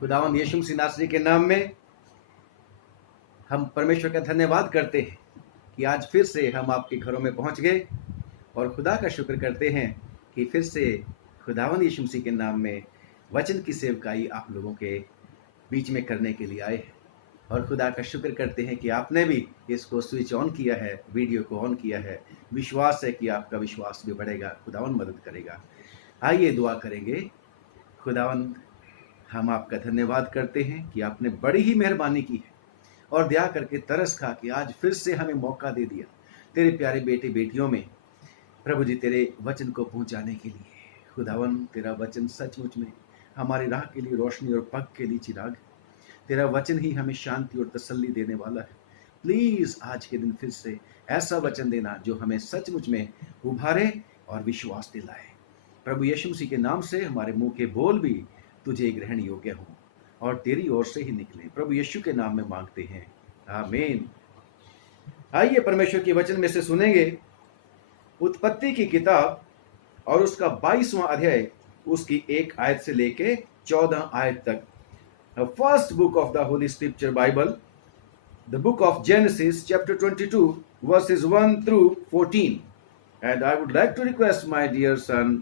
खुदावंद यीशु मसीह नासरी के नाम में हम परमेश्वर का धन्यवाद करते हैं कि आज फिर से हम आपके घरों में पहुंच गए और खुदा का शुक्र करते हैं कि फिर से खुदावंद यीशु मसीह के नाम में वचन की सेवकाई आप लोगों के बीच में करने के लिए आए हैं। और खुदा का शुक्र करते हैं कि आपने भी इसको स्विच ऑन किया है, वीडियो को ऑन किया है। विश्वास है कि आपका विश्वास भी बढ़ेगा, खुदावंद मदद करेगा। आइए दुआ करेंगे। खुदावंद, हम आपका धन्यवाद करते हैं कि आपने बड़ी ही मेहरबानी की है और दया करके तरस खा कि आज फिर से हमें मौका दे दिया तेरे प्यारे बेटे बेटियों में, प्रभु जी, तेरे वचन को पहुंचाने के लिए। खुदावन, तेरा वचन सचमुच में हमारी राह के लिए रोशनी और पग के लिए चिराग। तेरा वचन ही हमें शांति और तसल्ली देने वाला है। प्लीज आज के दिन फिर से ऐसा वचन देना जो हमें सचमुच में उभारे और विश्वास दिलाए। प्रभु यीशु मसीह के नाम से हमारे मुंह के बोल भी तुझे ग्रहण योग्य हो और तेरी ओर से ही निकले। प्रभु यीशु के नाम में मांगते हैं, आमीन। आइए परमेश्वर के वचन में से सुनेंगे उत्पत्ति की किताब और उसका 22वां अध्याय, उसकी 1 आयत से लेके 14 आयत तक। First book of the Holi scripture Bible, the book of genesis, chapter 22 verses 1 through 14. And I would like to request my dear son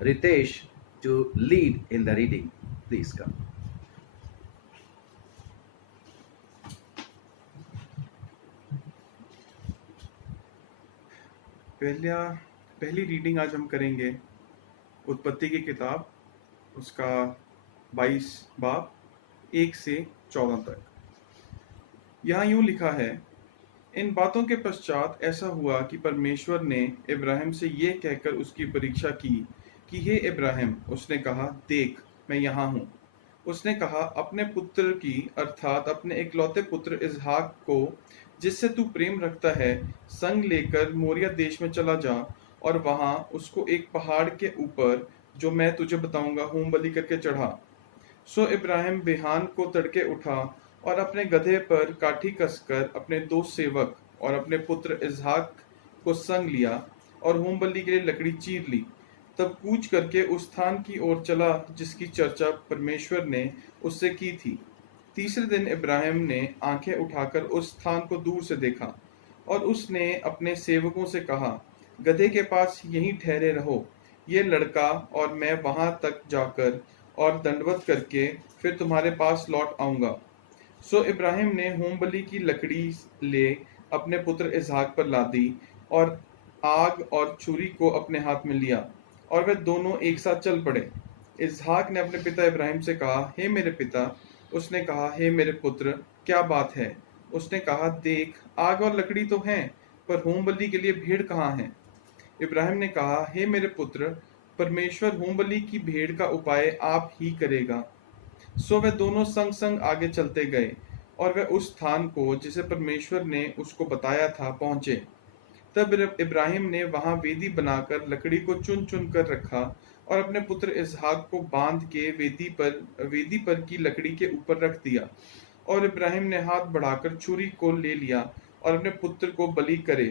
Ritesh to lead in the reading. Please come. पहली रीडिंग आज हम करेंगे उत्पत्ति की किताब, उसका 22 बाब 1 से 14 तक। यहाँ यूं लिखा है, इन बातों के पश्चात ऐसा हुआ कि परमेश्वर ने इब्राहिम से ये कहकर उसकी परीक्षा की कि हे इब्राहिम, उसने कहा, देख मैं यहाँ हूँ। उसने कहा, अपने पुत्र की अर्थात अपने इकलौते पुत्र इसहाक को, जिससे तू प्रेम रखता है, संग लेकर मोरिया देश में चला जा और वहां उसको एक पहाड़ के ऊपर, जो मैं तुझे बताऊंगा, होम बलि करके चढ़ा। सो इब्राहिम बिहान को तड़के उठा और अपने गधे पर काठी कसकर अपने 2 सेवक और अपने पुत्र इसहाक को संग लिया और होम बलि के लिए लकड़ी चीर ली। तब कूच करके उस स्थान की ओर चला जिसकी चर्चा परमेश्वर ने उससे की थी। तीसरे दिन इब्राहिम ने आंखें उठाकर उस स्थान को दूर से देखा और उसने अपने सेवकों से कहा, गधे के पास यहीं ठहरे रहो, ये लड़का और मैं वहां तक जाकर और दंडवत करके फिर तुम्हारे पास लौट आऊंगा। सो इब्राहिम ने होम बलि की लकड़ी ले अपने पुत्र इसहाक पर लादी और आग और छुरी को अपने हाथ में लिया और वे दोनों एक साथ चल पड़े। इसहाक ने अपने पिता इब्राहिम से कहा, हे मेरे पिता। उसने कहा, हे मेरे पुत्र, क्या बात है? उसने कहा, देख, आग और लकड़ी तो हैं, पर होम बलि के लिए भेड़ कहाँ है? इब्राहिम ने कहा, हे मेरे पुत्र, परमेश्वर होम बलि की भेड़ का उपाय आप ही करेगा। सो वे दोनों संग संग आगे चलते गए और वे उस स्थान को जिसे परमेश्वर ने उसको बताया था पहुंचे। तब इब्राहिम ने वहां वेदी बनाकर लकड़ी को चुन चुन कर रखा और अपने पुत्र इसहाक को बांध के वेदी पर की लकड़ी के ऊपर रख दिया। और इब्राहिम ने हाथ बढ़ाकर छुरी को ले लिया और अपने पुत्र को बलि करे।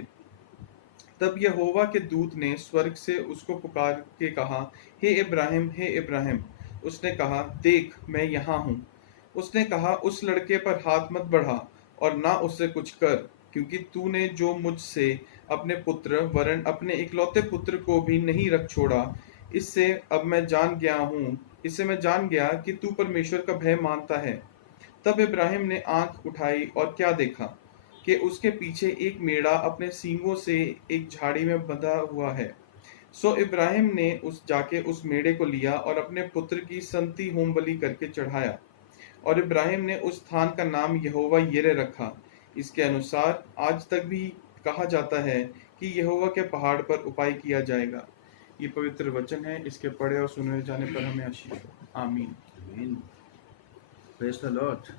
तब यहोवा के दूत ने स्वर्ग से उसको पुकार के कहा, हे इब्राहिम, हे इब्राहिम। उसने कहा, देख मैं यहाँ हूँ। उसने कहा, उस लड़के पर हाथ मत बढ़ा और ना उससे कुछ कर, क्योंकि तूने जो मुझसे अपने पुत्र वरन अपने इकलौते पुत्र को भी नहीं रख छोड़ा, इससे मैं जान गया कि तू परमेश्वर का भय मानता है। तब इब्राहिम ने आंख उठाई और क्या देखा कि उसके पीछे एक मेढ़ा अपने सींगों से एक झाड़ी में बंधा हुआ है। सो इब्राहिम ने जाके उस मेढ़े को लिया और अपने पुत्र की संति होम बलि करके चढ़ाया। और इब्राहिम ने उस स्थान का नाम यहोवा यिरे रखा। इसके अनुसार आज तक भी कहा जाता है कि यहोवा के पहाड़ पर उपाय किया जाएगा। ये पवित्र वचन है, इसके पढ़े और सुने जाने पर हमें आशीष हो। आमीन। आमीन। Praise the Lord.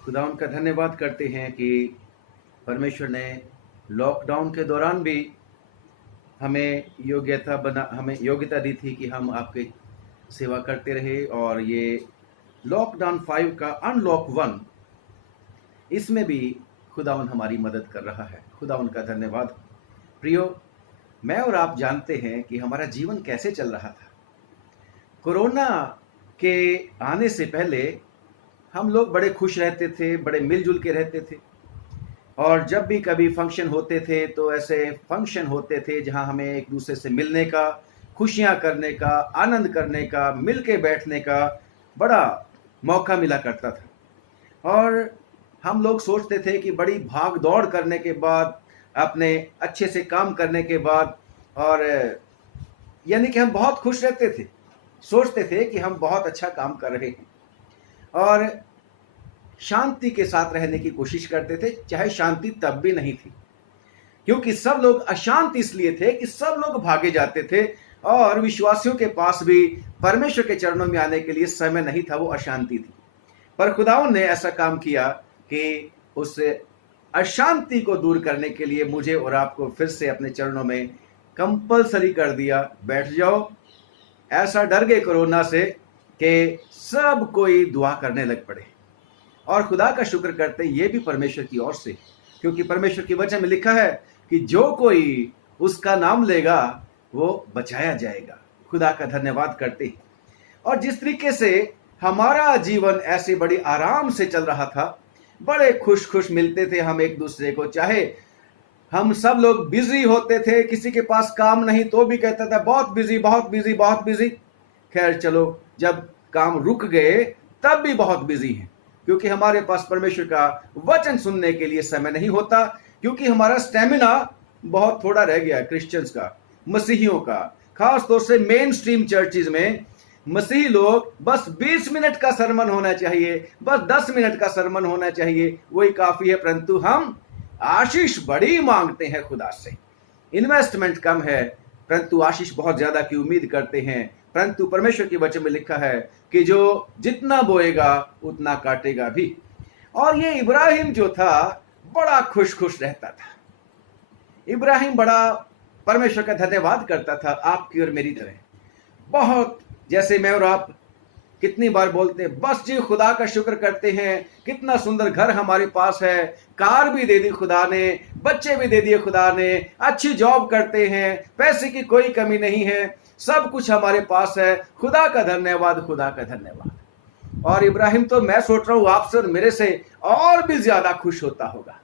खुदा उनका धन्यवाद करते हैं कि परमेश्वर ने लॉकडाउन के दौरान भी हमें योग्यता दी थी कि हम आपकी सेवा करते रहे। और ये लॉकडाउन 5 का अनलॉक 1, इसमें भी खुदावन हमारी मदद कर रहा है। खुदावन का धन्यवाद। प्रियो, मैं और आप जानते हैं कि हमारा जीवन कैसे चल रहा था। कोरोना के आने से पहले हम लोग बड़े खुश रहते थे, बड़े मिलजुल के रहते थे। और जब भी कभी फंक्शन होते थे तो ऐसे फंक्शन होते थे जहां हमें एक दूसरे से मिलने का, खुशियां करने का, आनंद करने का, मिल के बैठने का बड़ा मौका मिला करता था। और हम लोग सोचते थे कि बड़ी भाग दौड़ करने के बाद, अपने अच्छे से काम करने के बाद, और यानी कि हम बहुत खुश रहते थे, सोचते थे कि हम बहुत अच्छा काम कर रहे हैं और शांति के साथ रहने की कोशिश करते थे, चाहे शांति तब भी नहीं थी, क्योंकि सब लोग अशांत इसलिए थे कि सब लोग भागे जाते थे और विश्वासियों के पास भी परमेश्वर के चरणों में आने के लिए समय नहीं था, वो अशांति थी। पर खुदावन ने ऐसा काम किया कि उस अशांति को दूर करने के लिए मुझे और आपको फिर से अपने चरणों में कंपलसरी कर दिया, बैठ जाओ। ऐसा डर गए कोरोना से कि सब कोई दुआ करने लग पड़े। और खुदा का शुक्र करते ये भी परमेश्वर की ओर से, क्योंकि परमेश्वर की वचन में लिखा है कि जो कोई उसका नाम लेगा वो बचाया जाएगा। खुदा का धन्यवाद करते। और जिस तरीके से हमारा जीवन ऐसे बड़ी आराम से चल रहा था, बड़े खुश खुश मिलते थे हम एक दूसरे को, चाहे हम सब लोग बिजी होते थे, किसी के पास काम नहीं तो भी कहता था बहुत बिजी, बहुत बिजी, बहुत बिजी। खैर चलो, जब काम रुक गए तब भी बहुत बिजी हैं, क्योंकि हमारे पास परमेश्वर का वचन सुनने के लिए समय नहीं होता, क्योंकि हमारा स्टेमिना बहुत थोड़ा रह गया। क्रिश्चियंस का, मसीहियों का, खास तौर से मेन स्ट्रीम चर्चिज में मसीही लोग बस 20 मिनट का सरमन होना चाहिए, बस 10 मिनट का सरमन होना चाहिए, वही काफी है। परंतु हम आशीष बड़ी मांगते हैं खुदा से। इन्वेस्टमेंट कम है परंतु आशीष बहुत ज्यादा की उम्मीद करते हैं। परंतु परमेश्वर के वचन में लिखा है कि जो जितना बोएगा उतना काटेगा भी। और ये इब्राहिम जो था बड़ा खुश खुश रहता था। इब्राहिम बड़ा परमेश्वर का धन्यवाद करता था, आपकी और मेरी तरह। बहुत, जैसे मैं और आप कितनी बार बोलते हैं, बस जी खुदा का शुक्र करते हैं, कितना सुंदर घर हमारे पास है, कार भी दे दी खुदा ने, बच्चे भी दे दिए खुदा ने, अच्छी जॉब करते हैं, पैसे की कोई कमी नहीं है, सब कुछ हमारे पास है, खुदा का धन्यवाद, खुदा का धन्यवाद। और इब्राहिम तो मैं सोच रहा हूं आपसे और मेरे से और भी ज्यादा खुश होता होगा,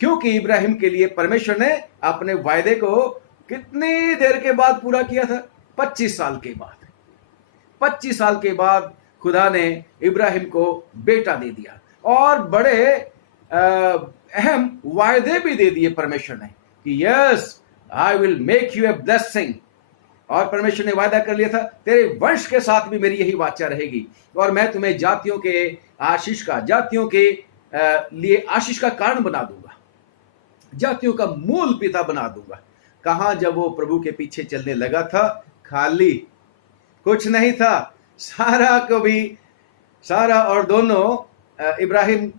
क्योंकि इब्राहिम के लिए परमेश्वर ने अपने वायदे को कितनी देर के बाद पूरा किया था? 25 साल के बाद। 25 साल के बाद खुदा ने इब्राहिम को बेटा दे दिया और बड़े अहम वायदे भी दे दिए परमेश्वर ने कि yes I will make U a blessing. और परमेश्वर ने वायदा कर लिया था, तेरे वंश के साथ भी मेरी यही वाचा रहेगी और मैं तुम्हें जातियों के आशीष का, जातियों के लिए आशीष का कारण बना दूंगा, जातियों का मूल पिता बना दूंगा। कहां जब वो प्रभु के पीछे चलने लगा था, खाली कुछ नहीं था। सारा और दोनों इब्राहिम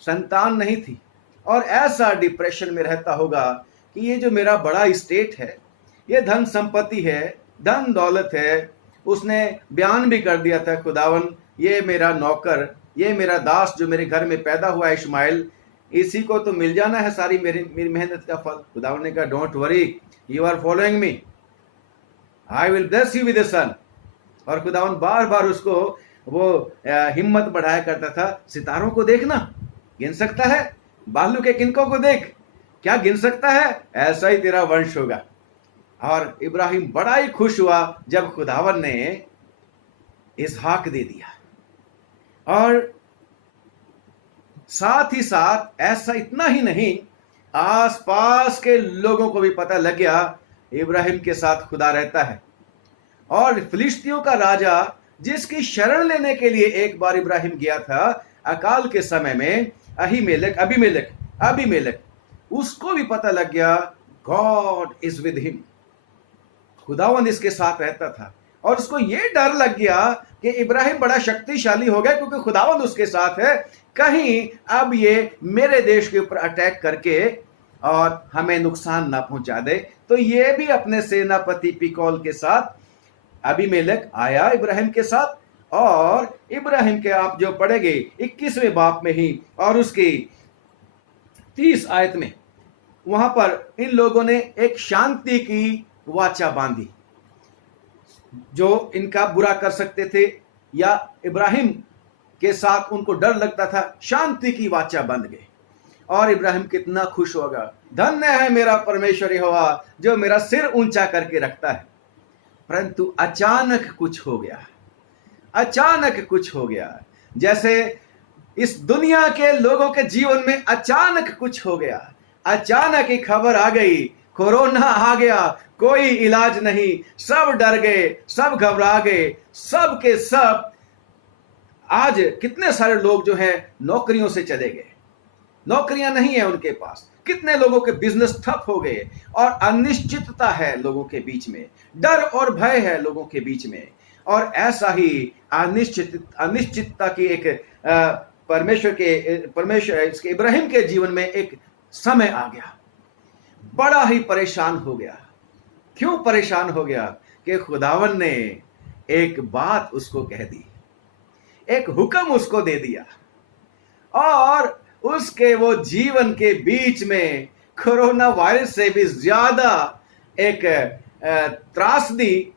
संतान नहीं थी और ऐसा डिप्रेशन में रहता होगा कि ये जो मेरा बड़ा स्टेट है, ये धन संपत्ति है, धन दौलत है। उसने बयान भी कर दिया था, खुदावन ये मेरा नौकर, ये मेरा दास जो मेरे घर में पैदा हुआ है इश्माइल, इसी को तो मिल जाना है सारी मेरी मेहनत का फल। खुदावन ने कहा don't worry, you are following me, I will bless you with a son. और खुदावन बार बार उसको वो हिम्मत बढ़ाया करता था, सितारों को देखना, गिन सकता है? बालू के किनकों को देख, क्या गिन सकता है? ऐसा ही तेरा वंश होगा। और इब्राहिम बड़ा ही खुश हुआ जब खुदावन ने इसहाक दे दिया। और साथ ही साथ ऐसा इतना ही नहीं, आसपास के लोगों को भी पता लग गया इब्राहिम के साथ खुदा रहता है। और फिलिस्तियों का राजा जिसकी शरण लेने के लिए एक बार इब्राहिम गया था अकाल के समय में, अबीमेलेक, उसको भी पता लग गया गॉड इज विद हिम, खुदावंद इसके साथ रहता था। और उसको ये डर लग गया कि इब्राहिम बड़ा शक्तिशाली हो गया क्योंकि खुदावंद उसके साथ है, कहीं अब ये मेरे देश के ऊपर अटैक करके और हमें नुकसान ना पहुंचा दे। तो ये भी अपने सेनापति पिकॉल के साथ अबीमेलेक आया इब्राहिम के साथ। और इब्राहिम के आप जो पढ़ेंगे 21वें बाब में ही और उसकी 30 आयत में, वहां पर इन लोगों ने एक शांति की वाचा बांधी। जो इनका बुरा कर सकते थे या इब्राहिम के साथ उनको डर लगता था, शांति की वाचा बंध गई। और इब्राहिम कितना खुश होगा, धन्य है मेरा परमेश्वर यहोवा जो मेरा सिर ऊंचा करके रखता है। परंतु अचानक कुछ हो गया, अचानक कुछ हो गया। जैसे इस दुनिया के लोगों के जीवन में अचानक कुछ हो गया, अचानक ही खबर आ गई, कोरोना आ गया, कोई इलाज नहीं, सब डर गए, सब घबरा गए, सब के सब। आज कितने सारे लोग जो हैं नौकरियों से चले गए, नौकरियां नहीं है उनके पास, कितने लोगों के बिजनेस ठप हो गए, और अनिश्चितता है लोगों के बीच में, डर और भय है लोगों के बीच में। और ऐसा ही अनिश्चितता की एक परमेश्वर इसके इब्राहिम के जीवन में एक समय आ गया, बड़ा ही परेशान हो गया। क्यों परेशान हो गया? कि खुदावन ने एक बात उसको कह दी, एक हुक्म उसको दे दिया, और उसके वो जीवन के बीच में कोरोना वायरस से भी ज्यादा एक त्रासदी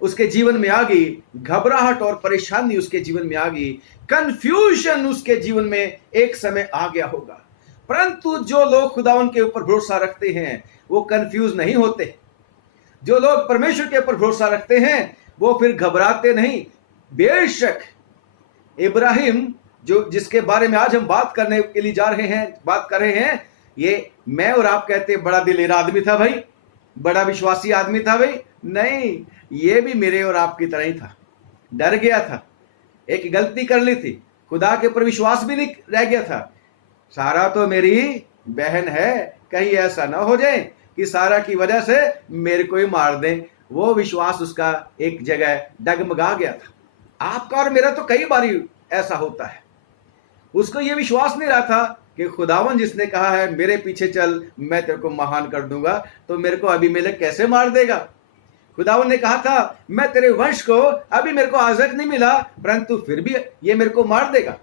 उसके जीवन में आ गई, घबराहट और परेशानी उसके जीवन में आ गई, कंफ्यूजन उसके जीवन में एक समय आ गया होगा। परंतु जो लोग खुदावन के ऊपर भरोसा रखते हैं वो कंफ्यूज नहीं होते। जो लोग परमेश्वर के ऊपर भरोसा रखते हैं वो फिर घबराते नहीं। बेशक इब्राहिम जो जिसके बारे में आज हम बात करने के लिए जा रहे हैं, बात कर रहे हैं, ये मैं और आप कहते हैं बड़ा दिलेर आदमी था भाई, बड़ा विश्वासी आदमी था भाई। नहीं, ये भी मेरे और आपकी तरह ही था, डर गया था, एक गलती कर ली थी, खुदा के ऊपर विश्वास भी नहीं रह गया था। सारा तो मेरी बहन है, कहीं ऐसा ना हो जाए कि सारा की वजह से मेरे को ही मार दें। वो विश्वास उसका एक जगह डगमगा गया था। आपका और मेरा तो कई बार ऐसा होता है। उसको ये विश्वास नहीं रहा था कि खुदावन जिसने कहा है मेरे पीछे चल, मैं तेरे को महान कर दूंगा, तो मेरे को अबीमेलेक कैसे मार देगा। खुदावन ने कहा था मैं तेरे वंश को, अभी मेरे को आज़ाद नहीं मिला, परंतु फिर भी ये मेरे को मार देगा।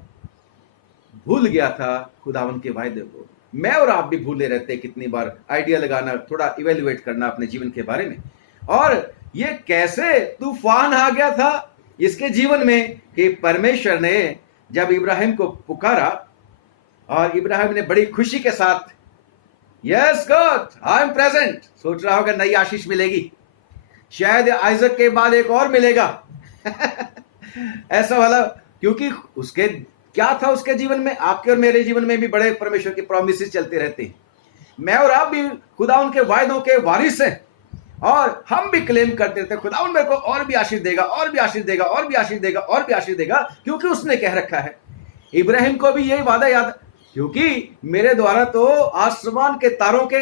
भूल गया था खुदावन के वायदे को। मैं और आप भी भूले रहते, कितनी बार आइडिया लगाना, थोड़ा इवेल्युएट करना अपने जीवन के बारे में। और ये कैसे तूफान आ गया था इसके जीवन में कि परमेश्वर ने जब इब्राहिम को पुकारा, और इब्राहिम ने बड़ी खुशी के साथ yes God I am present, सोच रहा होगा नई आशीष मिलेगी, शायद आइजक के बाद एक और मिलेगा ऐसा वाला। क्योंकि उसके क्या था उसके जीवन में, आपके और मेरे जीवन में भी बड़े परमेश्वर के प्रॉमिसेस चलते रहते हैं। मैं और आप भी खुदा उनके वायदों के वारिस हैं, और हम भी क्लेम करते थे खुदा मेरे को और भी आशीष देगा, और भी आशीष देगा, और भी आशीष देगा, और भी आशीष देगा, क्योंकि उसने कह रखा है। इब्राहिम को भी यही वादा याद, क्योंकि मेरे द्वारा तो आसमान के तारों के,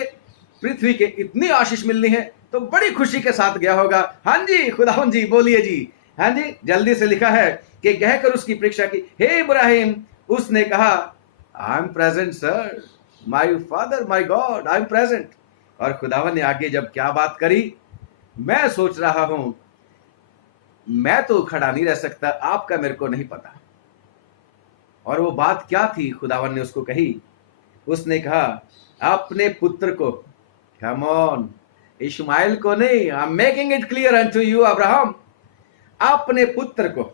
पृथ्वी के इतनी आशीष मिलनी है, तो बड़ी खुशी के साथ गया होगा। हाँ जी खुदावन जी, बोलिए जी। हाँ जी, जल्दी से लिखा है कि कहकर उसकी परीक्षा की, हे इब्राहिम, उसने कहा I am present sir, my father, my God, I am present. और खुदावन ने आगे जब क्या बात करी, मैं सोच रहा हूं, मैं तो खड़ा नहीं रह सकता, आपका मेरे को नहीं पता। और वो बात क्या थी खुदावन ने उसको कही, उसने कहा अपने पुत्र को, कम ऑन, इश्माइल को नहीं, I am making it clear unto you Abraham, अपने पुत्र को,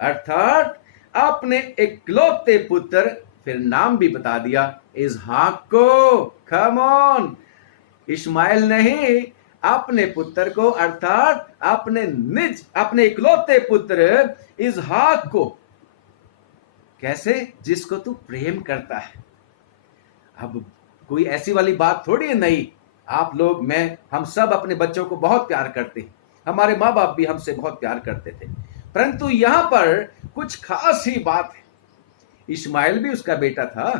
अर्थात अपने इकलौते पुत्र, फिर नाम भी बता दिया, इसहाक को। कम ऑन, इश्माइल नहीं, अपने पुत्र को, अर्थात अपने इकलौते पुत्र इसहाक को। कैसे? जिसको तू प्रेम करता है। अब कोई ऐसी वाली बात थोड़ी है, नहीं, आप लोग, मैं, हम सब अपने बच्चों को बहुत प्यार करते हैं, हमारे माँ बाप भी हमसे बहुत प्यार करते थे, परंतु यहां पर कुछ खास ही बात है। इस्माइल भी उसका बेटा था,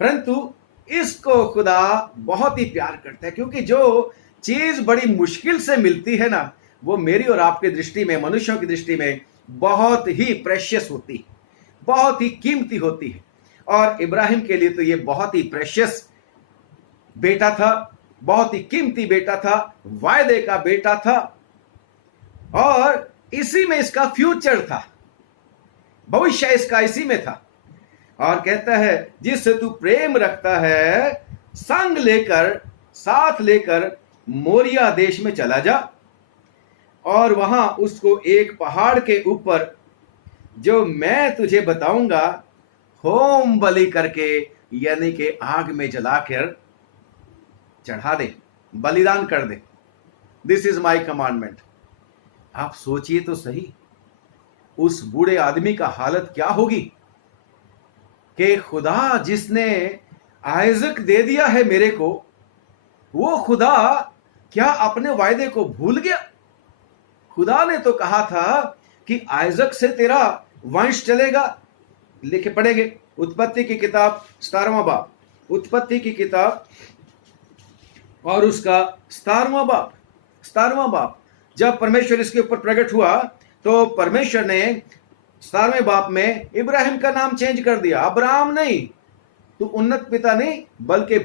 परंतु इसको खुदा बहुत ही प्यार करता है, क्योंकि जो चीज बड़ी मुश्किल से मिलती है ना, वो मेरी और आपकी दृष्टि में, मनुष्यों की दृष्टि में बहुत ही प्रेशियस होती है, बहुत ही कीमती होती है। और इब्राहिम के लिए तो ये बहुत ही प्रेशियस बेटा था, बहुत ही कीमती बेटा था, वायदे का बेटा था, और इसी में इसका फ्यूचर था, भविष्य इसका इसी में था। और कहता है जिससे तू प्रेम रखता है, संग लेकर, साथ लेकर मोरिया देश में चला जा, और वहां उसको एक पहाड़ के ऊपर जो मैं तुझे बताऊंगा होम बलि करके, यानी कि आग में जलाकर चढ़ा दे, बलिदान कर दे। This is my commandment. आप सोचिए तो सही, उस बूढ़े आदमी का हालत क्या होगी कि खुदा जिसने आइजक दे दिया है मेरे को, वो खुदा क्या अपने वायदे को भूल गया? खुदा ने तो कहा था कि आइजक से तेरा वंश चलेगा। लिखे पढ़ेंगे उत्पत्ति की किताब 17वां बाब, उत्पत्ति की किताब और उसका 17वां बाब। जब परमेश्वर इसके ऊपर प्रकट हुआ तो परमेश्वर ने 17वें बाब में इब्राहिम का नाम चेंज कर दिया। अब्राहम नहीं, तू उन्नत पिता नहीं, बल्कि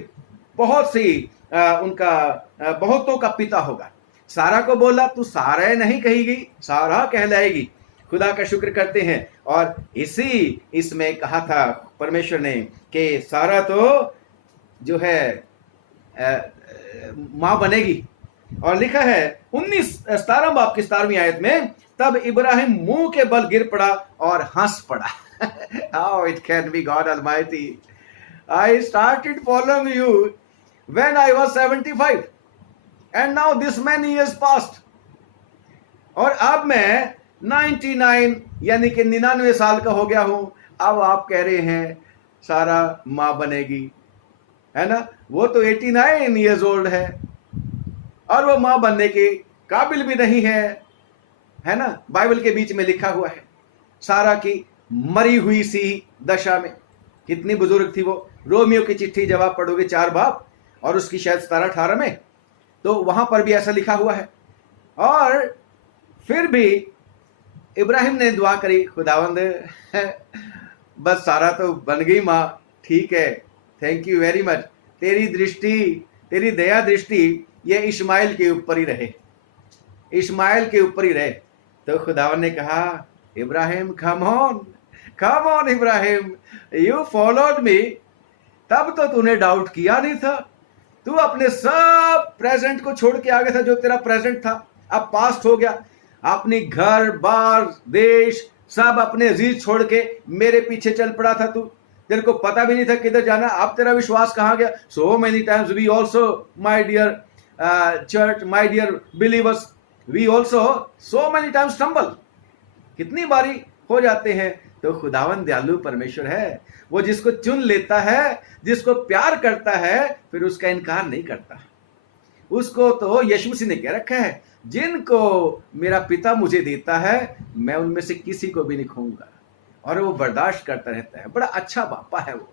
बहुत सी बहुतों का पिता होगा। सारा को बोला तू सारा नहीं कहेगी, सारा कहलाएगी। खुदा का शुक्र करते हैं। और इसमें कहा था परमेश्वर ने कि सारा तो जो है मां बनेगी। और लिखा है 17 बाब की 17वीं आयत में, तब इब्राहिम मुंह के बल गिर पड़ा और हंस पड़ा। How it can be God Almighty. I started following you when I was 75 and now this many years passed. और अब मैं 99 यानी कि 99 साल का हो गया हूं। अब आप कह रहे हैं सारा मां बनेगी, है ना? वो तो 89 years old है और वो मां बनने के काबिल भी नहीं है ना? बाइबल के बीच में लिखा हुआ है सारा की मरी हुई सी दशा में। कितनी बुजुर्ग थी वो। रोमियो की चिट्ठी जब आप पढ़ोगे 4 बाब और उसकी शायद 17-18 में, तो वहां पर भी ऐसा लिखा हुआ है। और फिर भी इब्राहिम ने दुआ करी, खुदावंद बस सारा तो बन गई मां, ठीक है, थैंक यू वेरी मच। तेरी दृष्टि, तेरी दया दृष्टि ये इस्माइल के ऊपर ही रहे, इस्माइल के ऊपर ही रहे। तो खुदावन ने कहा Ibrahim come on Ibrahim, you followed me. तब तो तूने डाउट किया नहीं था, तू अपने सब प्रेजेंट को छोड़ के आ गया था। जो तेरा प्रेजेंट था अब पास्ट हो गया। अपनी घर बार देश सब अपने अजीज छोड़ के मेरे पीछे चल पड़ा था तू। तेरे को पता भी नहीं था किधर जाना। अब तेरा विश्वास कहां गया? So many times we also my dear church, my dear believers, we also so many times stumble. कितनी बारी हो जाते हैं। तो खुदावन दयालु परमेश्वर है, वो जिसको चुन लेता है, जिसको प्यार करता है, फिर उसका इनकार नहीं करता। उसको तो यीशु मसीह ने कह रखा है, जिनको मेरा पिता मुझे देता है मैं उनमें से किसी को भी नहीं खोऊंगा। और वो बर्दाश्त करता रहता है। बड़ा अच्छा बापा है वो,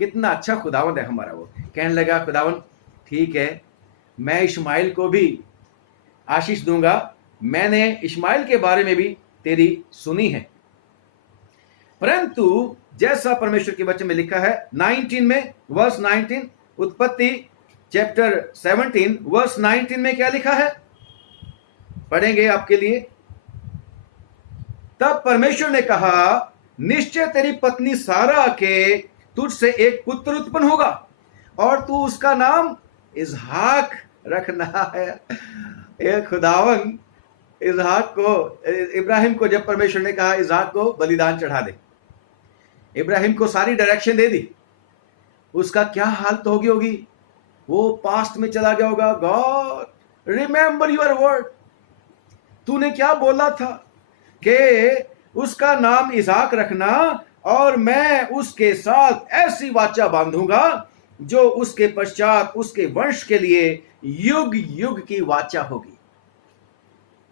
कितना अच्छा खुदावंद है हमारा। वो कहने लगा खुदावंद ठीक है, मैं इस्माइल को भी आशीष दूंगा। मैंने इस्माइल के बारे में भी तेरी सुनी है, परंतु जैसा परमेश्वर के वचन में लिखा है 19 में वर्स 19, उत्पत्ति चैप्टर 17 वर्स 19 में क्या लिखा है, पढ़ेंगे आपके लिए। तब परमेश्वर ने कहा, निश्चय तेरी पत्नी सारा के तुझसे एक पुत्र उत्पन्न होगा और तू उसका नाम इसहाक रखना है। ये खुदावन इसहाक को, इब्राहिम को जब परमेश्वर ने कहा इसहाक को बलिदान चढ़ा दे, इब्राहिम को सारी डायरेक्शन दे दी, उसका क्या हालत होगी होगी? वो पास्ट में चला गया होगा। गॉड रिमेंबर योर वर्ड, तूने क्या बोला था कि उसका नाम इसहाक रखना और मैं उसके साथ ऐसी वाचा बांधूंगा जो उसके पश्चात उसके वंश के लिए युग युग की वाचा होगी।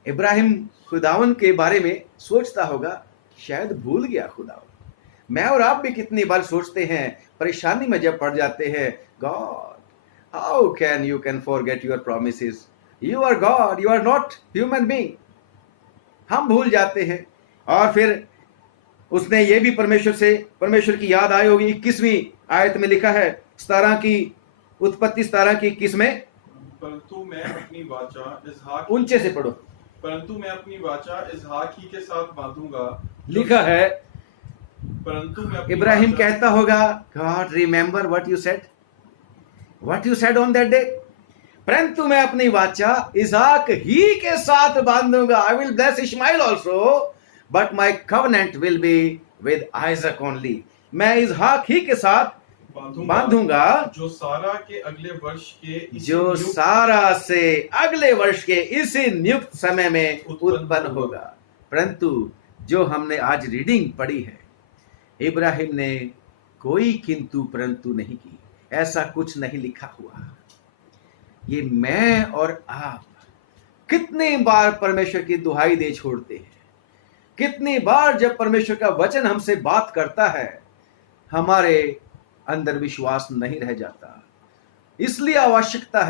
इब्राहिम खुदावन के बारे में सोचता होगा, शायद भूल गया खुदावन। मैं और आप भी कितनी बार सोचते हैं, परेशानी में जब पड़ जाते हैं, God how can you can forget your promises, you are God, you are not human being. हम भूल जाते हैं। और फिर उसने ये भी परमेश्वर की याद आई होगी। 21वीं आयत में लिखा है 17 की उत्पत्ति 17 की 21 में, परंतु मैं अपनी वाचा इसहाक, ऊंचे से पढ़ो, परंतु मैं अपनी वाचा इसहाक ही के साथ बांधूंगा। लिखा है, परंतु मैं अपनी इब्राहिम वाचा, कहता होगा, God remember what you said on that day, परंतु मैं अपनी वाचा इसहाक ही के साथ बांधूंगा। I will bless Ishmael also, but my covenant will be with Isaac only. मैं इसहाक ही के साथ बांधूंगा जो सारा के अगले वर्ष के इसी जो नियुक्त सारा से अगले वर्ष के इसी नियुक्त समय में उत्पन्न उत्पन्न होगा। परंतु जो हमने आज रीडिंग पढ़ी है, इब्राहिम ने कोई किंतु परंतु नहीं की, ऐसा कुछ नहीं लिखा हुआ। ये मैं और आप कितनी बार परमेश्वर की दुहाई दे छोड़ते हैं, कितनी बार जब परमेश्वर का वचन हमसे बात करता है हमारे अंदर विश्वास नहीं रह जाता। इसलिए आवश्यकता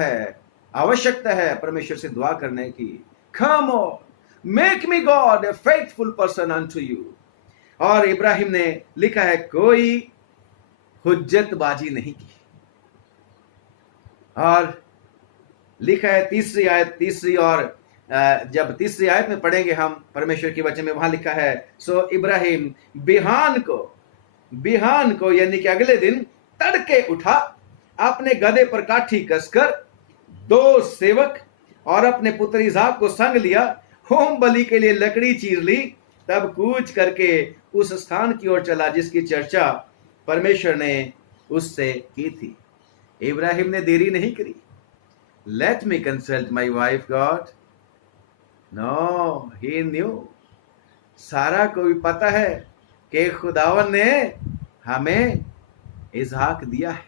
है परमेश्वर से दुआ करने की। Come on, make me God A faithful person unto you. और इब्राहिम ने लिखा है कोई हुज्जतबाजी नहीं की। और लिखा है तीसरी और जब तीसरी आयत में पढ़ेंगे हम परमेश्वर के वचन में, वहां लिखा है सो इब्राहिम बिहान को यानी कि अगले दिन तड़के उठा, अपने गधे पर काठी कसकर 2 सेवक और अपने पुत्र इसहाक को संग लिया, होम बलि के लिए लकड़ी चीर ली, तब कूच करके उस स्थान की ओर चला जिसकी चर्चा परमेश्वर ने उससे की थी। इब्राहिम ने देरी नहीं करी। Let me consult my wife God. No, he knew. Sarah को भी पता है कि खुदावन ने हमें इसहाक दिया है।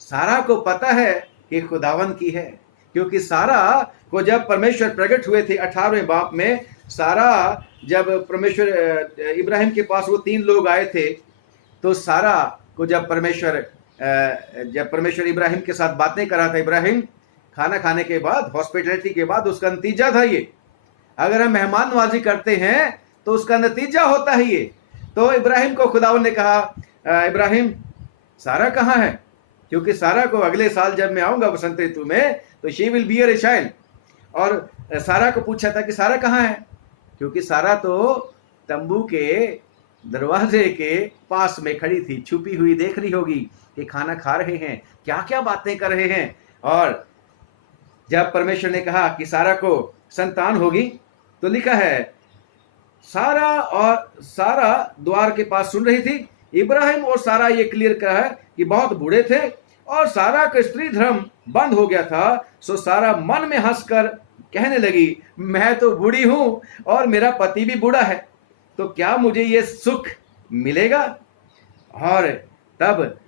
सारा को पता है कि खुदावन की है, क्योंकि सारा को जब परमेश्वर प्रकट हुए थे 18वें बाप में, सारा जब परमेश्वर इब्राहिम के पास वो 3 लोग आए थे, तो सारा को जब परमेश्वर इब्राहिम के साथ बातें कर रहा था, इब्राहिम खाना खाने के बाद, हॉस्पिटलिटी के बाद, उसका नतीजा था ये। अगर हम मेहमान नवाजी करते हैं तो उसका नतीजा होता है ये। तो इब्राहिम को खुदावन ने कहा इब्राहिम सारा कहाँ है, क्योंकि सारा को अगले साल जब मैं आऊंगा बसंत ऋतु में तो she will beer a child. और सारा को पूछा था कि सारा कहाँ है, क्योंकि सारा तो तंबू के दरवाजे के पास में खड़ी थी, छुपी हुई देख रही होगी कि खाना खा रहे हैं, क्या क्या बातें कर रहे हैं। और जब परमेश्वर ने कहा कि सारा को संतान होगी, तो लिखा है सारा द्वार के पास सुन रही थी। इब्राहिम और सारा ये क्लियर करा है कि बहुत बूढ़े थे और सारा का स्त्री धर्म बंद हो गया था। सो सारा मन में हंसकर कहने लगी, मैं तो बूढ़ी हूं और मेरा पति भी बूढ़ा है, तो क्या मुझे ये सुख मिलेगा? और तब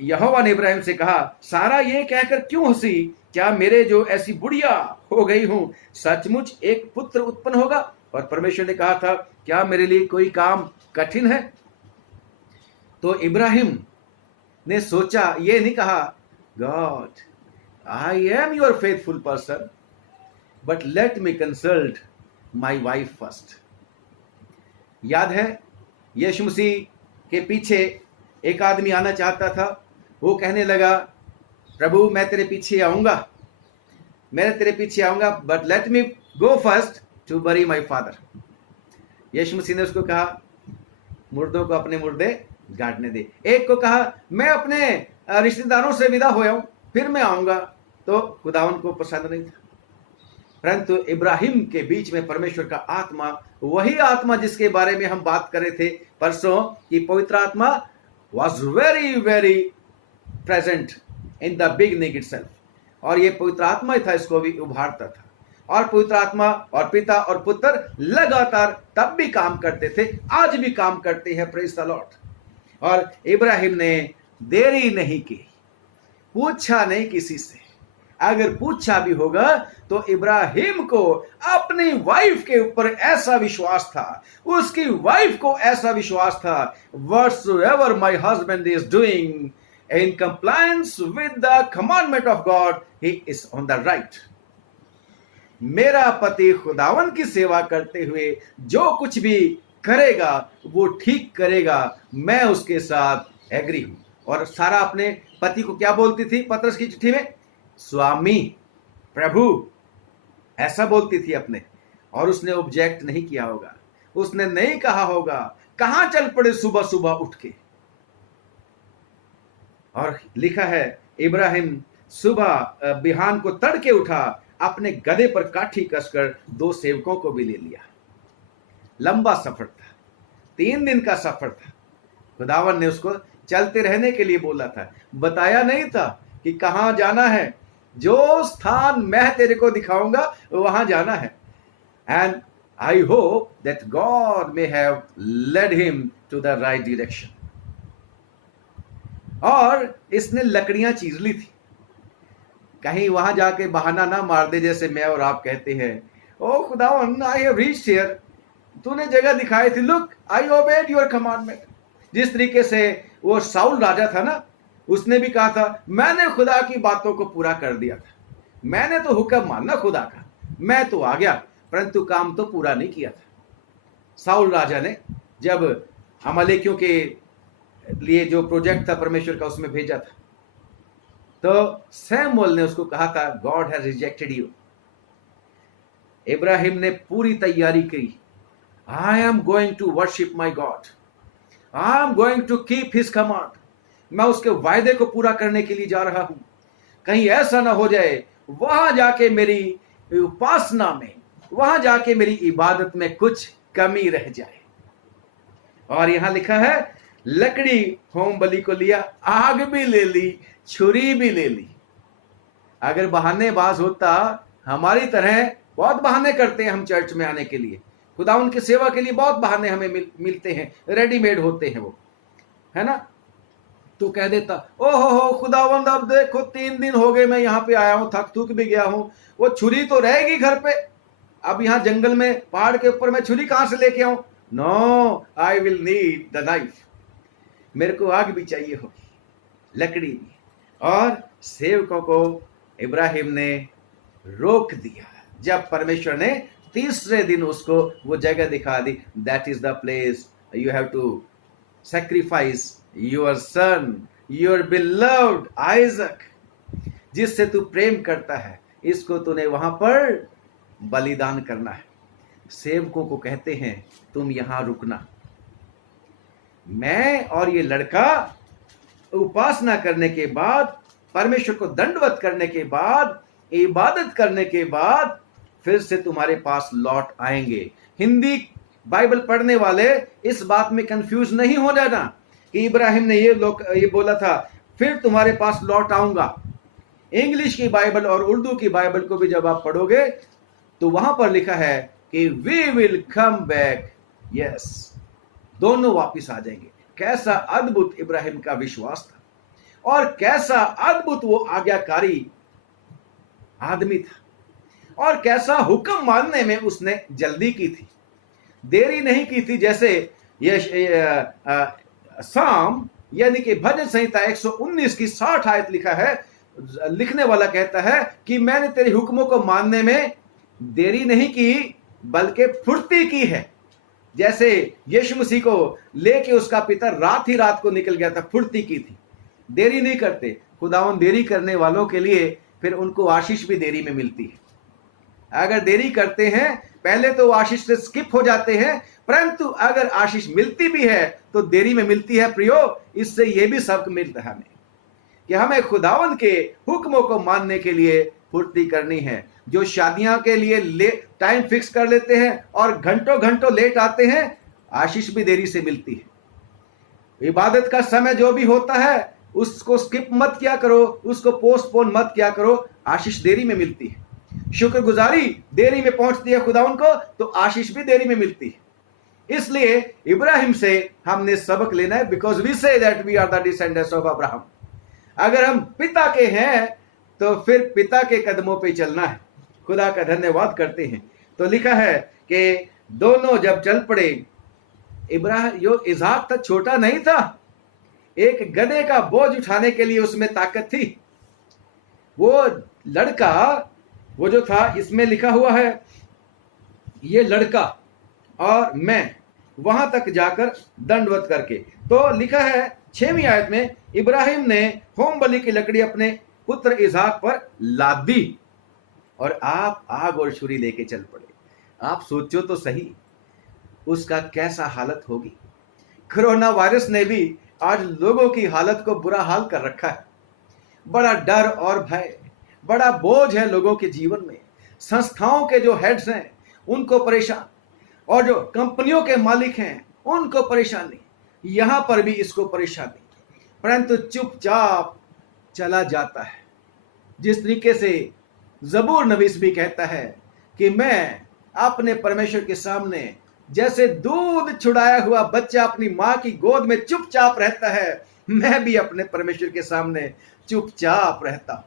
यहोवा ने इब्राहिम से कहा, सारा ये कहकर क्यों हंसी? क्या मेरे जो ऐसी बुढ़िया हो गई हूं सचमुच एक पुत्र उत्पन्न होगा? और परमेश्वर ने कहा था, क्या मेरे लिए कोई काम कठिन है? तो इब्राहिम ने सोचा, ये नहीं कहा God I am your faithful person but let me consult my wife first. याद है यीशु मसीह के पीछे एक आदमी आना चाहता था। वो कहने लगा, प्रभु मैं तेरे पीछे आऊंगा but let me go first to bury my father. यीशु मसीह ने उसको कहा, मुर्दों को अपने मुर्दे गाड़ने दे। एक को कहा, मैं अपने रिश्तेदारों से विदा हो आऊं फिर मैं आऊंगा। तो खुदावन को पसंद नहीं था। परंतु इब्राहिम के बीच में परमेश्वर का आत्मा, वही आत्मा जिसके बारे में हम बात कर रहे थे परसों, कि पवित्र आत्मा was very very present in the beginning itself। और ये पवित्र आत्मा ही था, इसको भी उभारता था। और पवित्र आत्मा और पिता और पुत्र लगातार तब भी काम करते थे, आज भी काम करते हैं। Praise the Lord. और इब्राहिम ने देरी नहीं की, पूछा नहीं किसी से। अगर पूछा भी होगा तो इब्राहिम को अपनी वाइफ के ऊपर ऐसा विश्वास था, उसकी वाइफ को ऐसा विश्वास था, whatsoever my husband is doing in compliance with the commandment of God, he is on the right। मेरा पति खुदावन की सेवा करते हुए जो कुछ भी करेगा वो ठीक करेगा, मैं उसके साथ एग्री हूं। और सारा अपने पति को क्या बोलती थी पतरस की चिट्ठी में? स्वामी, प्रभु, ऐसा बोलती थी अपने। और उसने ऑब्जेक्ट नहीं किया होगा, उसने नहीं कहा होगा कहां चल पड़े सुबह सुबह उठ के। और लिखा है इब्राहिम सुबह बिहान को तड़के उठा, अपने गधे पर काठी कसकर 2 सेवकों को भी ले लिया। लंबा सफर था, 3 दिन का सफर था। खुदावन ने उसको चलते रहने के लिए बोला था, बताया नहीं था कि कहाँ जाना है। जो स्थान मैं तेरे को दिखाऊंगा वहां जाना है। And I hope that God may have led him to the right direction. और इसने लकड़ियां चीर ली थी, कहीं वहां जाके बहाना ना मार दे, जैसे मैं और आप कहते हैं, ओ खुदावन आई हैव रीच्ड हियर, तूने जगह दिखाई थी, look I obeyed your commandment. जिस तरीके से वो साउल राजा था ना, उसने भी कहा था मैंने खुदा की बातों को पूरा कर दिया था, मैंने तो हुक्म माना खुदा का, मैं तो आ गया, परंतु काम तो पूरा नहीं किया था। साउल राजा ने जब अमालेकियों के लिए जो प्रोजेक्ट था परमेश्वर का उसमें भेजा था, तो सैमुअल ने उसको कहा था God has rejected you. Ibrahim ने पूरी तैयारी की, I am going to worship my God, I am going to keep his command, मैं उसके वायदे को पूरा करने के लिए जा रहा हूं। कहीं ऐसा ना हो जाए वहां जाके मेरी उपासना में, वहां जाके मेरी इबादत में कुछ कमी रह जाए। और यहां लिखा है लकड़ी होम बलि को लिया, आग भी ले ली, छुरी भी ले ली। अगर बहानेबाज होता, हमारी तरह बहुत बहाने करते हैं हम चर्च में आने के लिए, खुदा उनकी सेवा के लिए बहुत बहाने हमें मिलते हैं, रेडीमेड होते हैं वो, है ना। तो कह देता ओहो हो खुदावंद, अब देखो 3 दिन हो गए मैं यहाँ पे आया हूँ, थक थूक भी गया हूँ, वो छुरी तो रहेगी घर पे, अब यहाँ जंगल में पहाड़ के ऊपर मैं छुरी कहां से लेके आऊं। No, I will need the knife, मेरे को आग भी चाहिए होगी, लकड़ी भी। और सेवकों को इब्राहिम ने रोक दिया जब परमेश्वर ने तीसरे दिन उसको वो जगह दिखा दी, that is the place you have to sacrifice your son your beloved Isaac, जिससे तू प्रेम करता है, इसको तूने वहां पर बलिदान करना है। सेवकों को कहते हैं तुम यहां रुकना, मैं और ये लड़का उपासना करने के बाद, परमेश्वर को दंडवत करने के बाद, इबादत करने के बाद फिर से तुम्हारे पास लौट आएंगे। हिंदी बाइबल पढ़ने वाले इस बात में कंफ्यूज नहीं हो जाना कि इब्राहिम ने ये बोला था फिर तुम्हारे पास लौट आऊंगा। इंग्लिश की बाइबल और उर्दू की बाइबल को भी जब आप पढ़ोगे तो वहां पर लिखा है कि we will come back, yes, दोनों वापिस आ जाएंगे। कैसा अद्भुत इब्राहिम का विश्वास था और कैसा अद्भुत वो आज्ञाकारी आदमी था और कैसा हुक्म मानने में उसने जल्दी की थी, देरी नहीं की थी। जैसे साम यानी कि भजन संहिता 119 की 60 आयत लिखा है, लिखने वाला कहता है कि मैंने तेरे हुक्मों को मानने में देरी नहीं की बल्कि फुर्ती की है। जैसे यीशु मसीह को लेके उसका पिता रात ही रात को निकल गया था, फुर्ती की थी, देरी नहीं करते। खुदावन देरी करने वालों के लिए फिर उनको आशीष भी देरी में मिलती है। अगर देरी करते हैं पहले तो आशीष से स्किप हो जाते हैं, परंतु अगर आशीष मिलती भी है तो देरी में मिलती है। प्रियो, इससे यह भी सबक मिलता है हमें कि हमें खुदावन के हुक्मों को मानने के लिए फुर्ती करनी है। जो शादियां के लिए टाइम फिक्स कर लेते हैं और घंटों घंटों लेट आते हैं, आशीष भी देरी से मिलती है। इबादत का समय जो भी होता है उसको स्किप मत किया करो, उसको पोस्टपोन मत किया करो, आशीष देरी में मिलती है। शुक्रगुजारी देरी में पहुंचती है खुदावन को तो आशीष भी देरी में मिलती है। इसलिए इब्राहिम से हमने सबक लेना है, because we say that we are the descendants of Abraham. अगर हम पिता के हैं तो फिर पिता के कदमों पे चलना है। खुदा का धन्यवाद करते हैं। तो लिखा है कि दोनों जब चल पड़े, इज़हाक तक छोटा नहीं था, एक गधे का बोझ उठाने के लिए उसमें ताकत थी। वो लड़का वो जो था, इसमें लिखा हुआ है ये लड़का और मैं वहां तक जाकर दंडवत करके, तो लिखा है 6वीं आयत में, इब्राहिम ने होम बलि की लकड़ी अपने पुत्र इज़हाक पर लाद दी और आप आग और छुरी लेके चल पड़े। आप सोचो तो सही उसका कैसा हालत होगी। कोरोना वायरस ने भी आज लोगों की हालत को बुरा हाल कर रखा है। बड़ा डर और भय, बड़ा बोझ है लोगों के जीवन में। संस्थाओं के जो हेड्स हैं उनको परेशान, और जो कंपनियों के मालिक हैं उनको परेशानी, यहां पर भी इसको परेशानी, परंतु चुपचाप चला जाता है। जिस तरीके से जबूर नवीस भी कहता है कि मैं अपने परमेश्वर के सामने जैसे दूध छुड़ाया हुआ बच्चा अपनी मां की गोद में चुपचाप रहता है, मैं भी अपने परमेश्वर के सामने चुपचाप रहता हूं,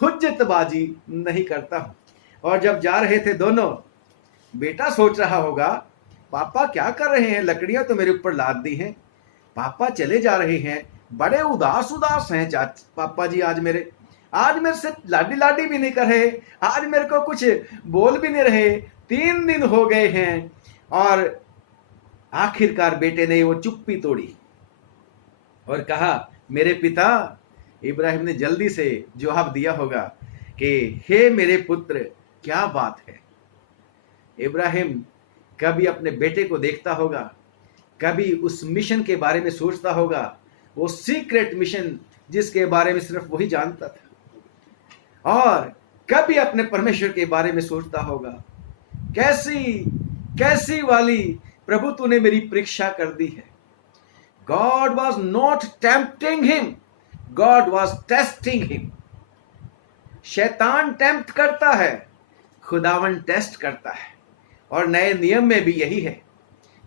हुज्जतबाजी नहीं करता हूं। और जब जा रहे थे दोनों, बेटा सोच रहा होगा पापा क्या कर रहे हैं, लकड़ियां तो मेरे ऊपर लाद दी हैं, पापा चले जा रहे हैं, बड़े उदास उदास हैं पापा जी, आज मेरे से लाडी लाडी भी नहीं कर रहे, आज मेरे को कुछ बोल भी नहीं रहे, 3 दिन हो गए हैं। और आखिरकार बेटे ने वो चुप्पी तोड़ी और कहा, मेरे पिता। इब्राहिम ने जल्दी से जवाब दिया होगा कि हे मेरे पुत्र, क्या बात है। इब्राहिम कभी अपने बेटे को देखता होगा, कभी उस मिशन के बारे में सोचता होगा, वो सीक्रेट मिशन जिसके बारे में सिर्फ वही जानता था, और कभी अपने परमेश्वर के बारे में सोचता होगा, कैसी वाली प्रभु तूने मेरी परीक्षा कर दी है। God was not tempting him, God was testing him. शैतान टेम्प्ट करता है, खुदावन टेस्ट करता है। और नए नियम में भी यही है,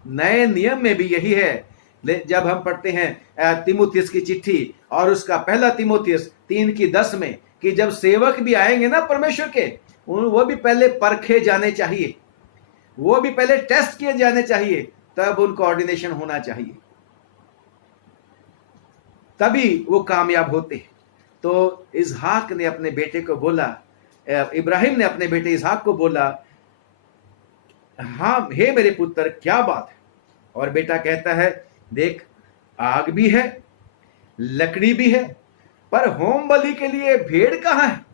नए नियम में भी यही है। जब हम पढ़ते हैं तीमुथियुस की चिट्ठी और उसका पहला तीमुथियुस 3:10 में कि जब सेवक भी आएंगे ना परमेश्वर के, वो भी पहले परखे जाने चाहिए, वो भी पहले टेस्ट किए जाने चाहिए, तब उनको ऑर्डिनेशन होना चाहिए, तभी वो कामयाब होते हैं। तो इसहाक ने अपने बेटे को बोला, इब्राहिम ने अपने बेटे इसहाक को बोला, हाँ हे मेरे पुत्र क्या बात है। और बेटा कहता है, देख आग भी है, लकड़ी भी है, पर होम बलि के लिए भेड़ कहाँ है।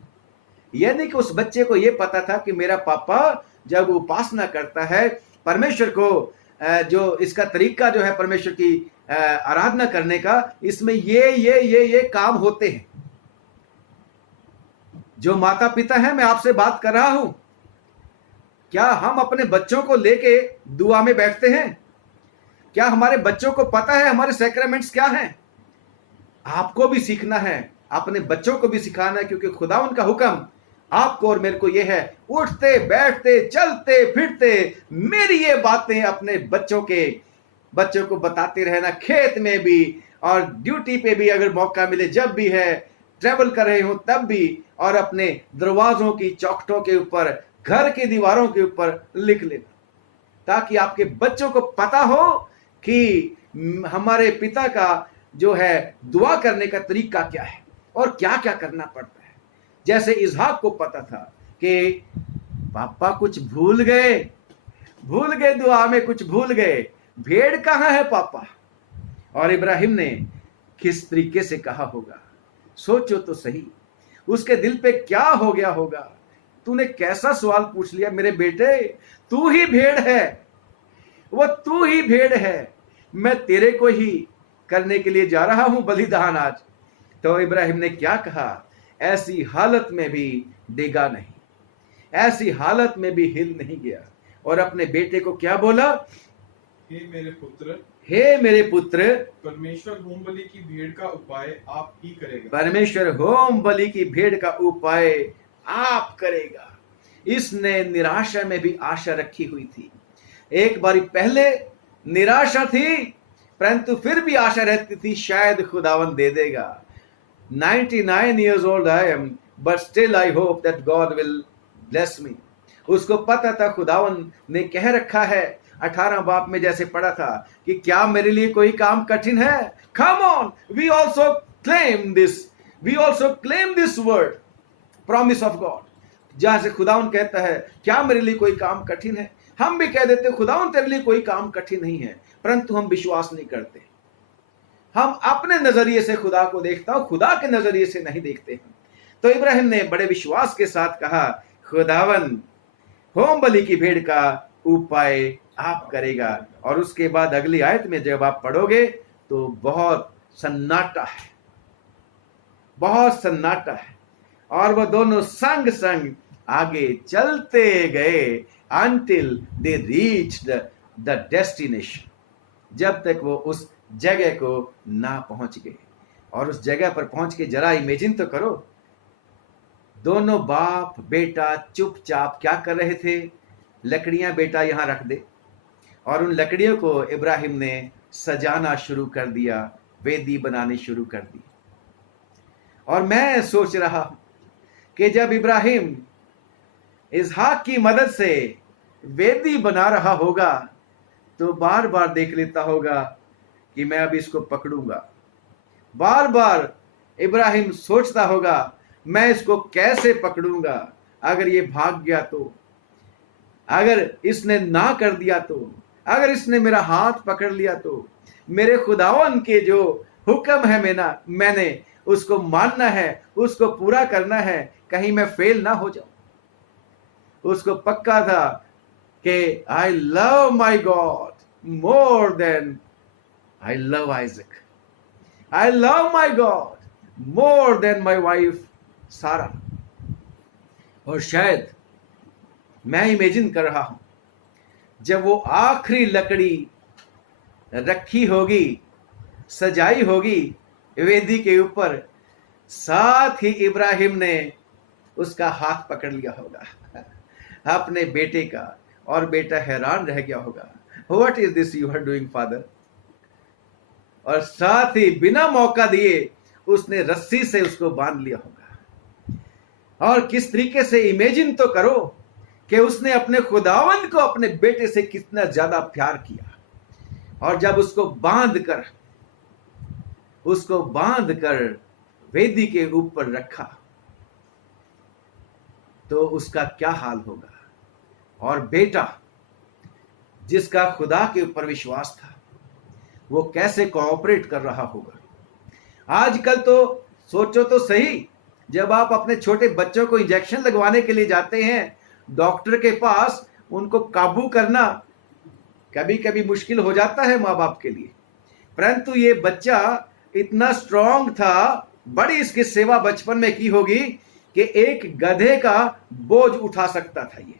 यानी कि उस बच्चे को यह पता था कि मेरा पापा जब उपासना करता है परमेश्वर को, जो इसका तरीका जो है परमेश्वर की आराधना करने का, इसमें ये काम होते हैं। जो माता पिता हैं, मैं आपसे बात कर रहा हूं, क्या हम अपने बच्चों को लेके दुआ में बैठते हैं? क्या हमारे बच्चों को पता है हमारे सैक्रामेंट्स क्या हैं? आपको भी सीखना है, अपने बच्चों को भी सिखाना है, क्योंकि खुदा उनका हुक्म आपको और मेरे को ये है, उठते बैठते चलते फिरते मेरी ये बातें अपने बच्चों को बताते रहना, खेत में भी और ड्यूटी पे भी, अगर मौका मिले जब भी है, ट्रेवल कर रहे हो तब भी, और अपने दरवाजों की चौखटों के ऊपर, घर की दीवारों के ऊपर लिख लेना, ताकि आपके बच्चों को पता हो कि हमारे पिता का जो है दुआ करने का तरीका क्या है और क्या क्या करना पड़ता है। जैसे इसहाक को पता था कि पापा कुछ भूल गए दुआ में, कुछ भूल गए, भेड़ कहाँ है पापा। और इब्राहिम ने किस तरीके से कहा होगा, सोचो तो सही, उसके दिल पे क्या हो गया होगा। तूने कैसा सवाल पूछ लिया मेरे बेटे, तू ही भेड़ है, वो तू ही भेड़ है, मैं तेरे को ही करने के लिए जा रहा हूं बलिदान आज। तो इब्राहिम ने क्या कहा, ऐसी हालत में भी डिगा नहीं, ऐसी हालत में भी हिल नहीं गया, और अपने बेटे को क्या बोला, हे मेरे पुत्र, हे मेरे पुत्र, परमेश्वर होम बलि की भेड़ का उपाय आप ही करेगा, परमेश्वर होम बलि की भेड़ का उपाय आप करेगा। इसने निराशा में भी आशा रखी हुई थी। एक बारी पहले निराशा थी, परंतु फिर भी आशा रहती थी शायद खुदावन दे देगा। 99 years old I am, but still I hope that God will bless me. उसको पता था खुदावन ने कह रखा है 18 बाप में जैसे पढ़ा था कि क्या मेरे लिए कोई काम कठिन है। Come on, we also claim this word, promise of God. जहां से खुदावन कहता है क्या मेरे लिए कोई काम कठिन है, हम भी कह देते खुदावन तेरे लिए कोई काम कठिन नहीं है, परंतु हम विश्वास नहीं करते। हम अपने नजरिए से खुदा को देखता हूं, खुदा के नजरिए से नहीं देखते हैं। तो इब्राहिम ने बड़े विश्वास के साथ कहा, खुदावन होम बलि की भेड़ का उपाय आप करेगा। और उसके बाद अगली आयत में जब आप पढ़ोगे तो बहुत सन्नाटा है, बहुत सन्नाटा है, और वो दोनों संग संग आगे चलते गए until they reached the destination, जब तक वो उस जगह को ना पहुंच गए। और उस जगह पर पहुंच के जरा इमेजिन तो करो, दोनों बाप बेटा चुपचाप क्या कर रहे थे? लकड़ियां बेटा यहां रख दे, और उन लकड़ियों को इब्राहिम ने सजाना शुरू कर दिया, वेदी बनानी शुरू कर दी। और मैं सोच रहा हूं कि जब इब्राहिम इसहाक की मदद से वेदी बना रहा होगा तो बार बार देख लेता होगा कि मैं अब इसको पकड़ूंगा। बार बार इब्राहिम सोचता होगा मैं इसको कैसे पकड़ूंगा, अगर ये भाग गया तो, अगर इसने ना कर दिया तो, अगर इसने मेरा हाथ पकड़ लिया तो, मेरे खुदावन के जो हुक्म है मैंने उसको मानना है, उसको पूरा करना है, कहीं मैं फेल ना हो जाऊं। उसको पक्का था कि I love my God more than I love Isaac, I love my God more than my wife Sarah. और शायद मैं इमेजिन कर रहा हूं जब वो आखिरी लकड़ी रखी होगी, सजाई होगी वेदी के ऊपर, साथ ही इब्राहिम ने उसका हाथ पकड़ लिया होगा अपने बेटे का, और बेटा हैरान रह गया होगा, what is this you are doing father. और साथ ही बिना मौका दिए उसने रस्सी से उसको बांध लिया होगा। और किस तरीके से, इमेजिन तो करो कि उसने अपने खुदावंद को अपने बेटे से कितना ज्यादा प्यार किया। और जब उसको बांध कर वेदी के ऊपर रखा तो उसका क्या हाल होगा। और बेटा जिसका खुदा के ऊपर विश्वास था वो कैसे कोऑपरेट कर रहा होगा। आजकल तो सोचो तो सही, जब आप अपने छोटे बच्चों को इंजेक्शन लगवाने के लिए जाते हैं डॉक्टर के पास, उनको काबू करना कभी कभी मुश्किल हो जाता है माँ बाप के लिए। परंतु ये बच्चा इतना स्ट्रांग था, बड़ी इसकी सेवा बचपन में की होगी कि एक गधे का बोझ उठा सकता था ये,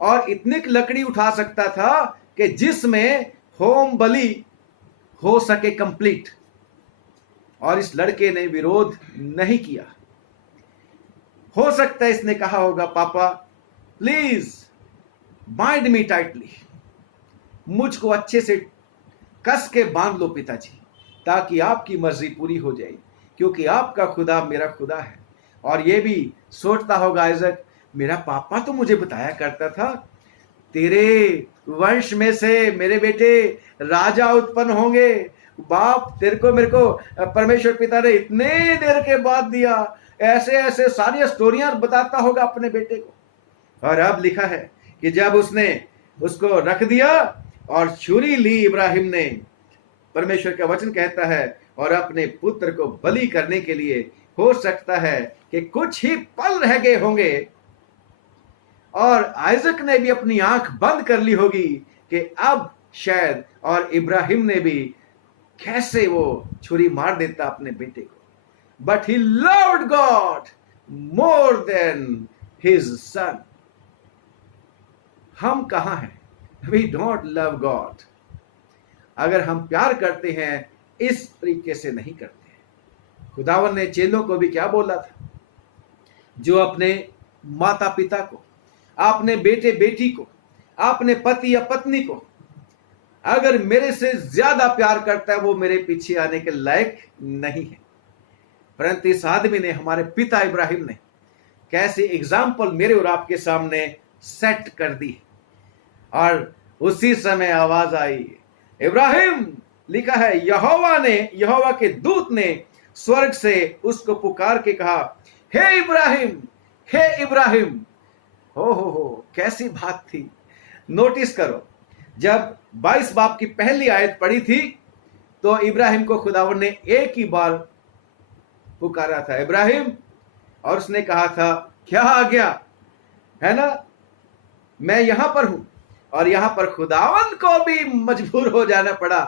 और इतनी लकड़ी उठा सकता था कि जिसमें होम बलि हो सके कंप्लीट। और इस लड़के ने विरोध नहीं किया। हो सकता है इसने कहा होगा, पापा प्लीज बाइंड मी टाइटली, मुझको अच्छे से कस के बांध लो पिताजी, ताकि आपकी मर्जी पूरी हो जाए, क्योंकि आपका खुदा मेरा खुदा है। और ये भी सोचता होगा आइजक, मेरा पापा तो मुझे बताया करता था तेरे वंश में से मेरे बेटे राजा उत्पन्न होंगे। बाप तेरे को मेरे को परमेश्वर पिता ने इतने देर के बाद दिया, ऐसे ऐसे सारी स्टोरियां बताता होगा अपने बेटे को। और अब लिखा है कि जब उसने उसको रख दिया और छुरी ली इब्राहिम ने, परमेश्वर का वचन कहता है, और अपने पुत्र को बलि करने के लिए हो सकता है कि कुछ ही पल रह गए होंगे, और आइजक ने भी अपनी आंख बंद कर ली होगी कि अब शायद, और इब्राहिम ने भी कैसे वो छुरी मार देता अपने बेटे को। But he loved God more than his son. हम कहां हैं? We don't love God. अगर हम प्यार करते हैं इस तरीके से नहीं करते। खुदावन ने चेलों को भी क्या बोला था? जो अपने माता पिता को, अपने बेटे बेटी को, अपने पति या पत्नी को अगर मेरे से ज्यादा प्यार करता है वो मेरे पीछे आने के लायक नहीं है। परंतु इस आदमी ने, हमारे पिता इब्राहिम ने, कैसी एग्जाम्पल मेरे और आपके सामने सेट कर दी। और उसी समय आवाज आई, इब्राहिम, लिखा है यहोवा के दूत ने स्वर्ग से उसको पुकार के कहा, हे इब्राहिम, हे इब्राहिम। हो कैसी बात थी। नोटिस करो, जब 22 बाब की पहली आयत पढ़ी थी तो इब्राहिम को खुदावन ने एक ही बार पुकारा था, इब्राहिम, और उसने कहा था क्या आ गया है ना, मैं यहां पर हूं। और यहां पर खुदावन को भी मजबूर हो जाना पड़ा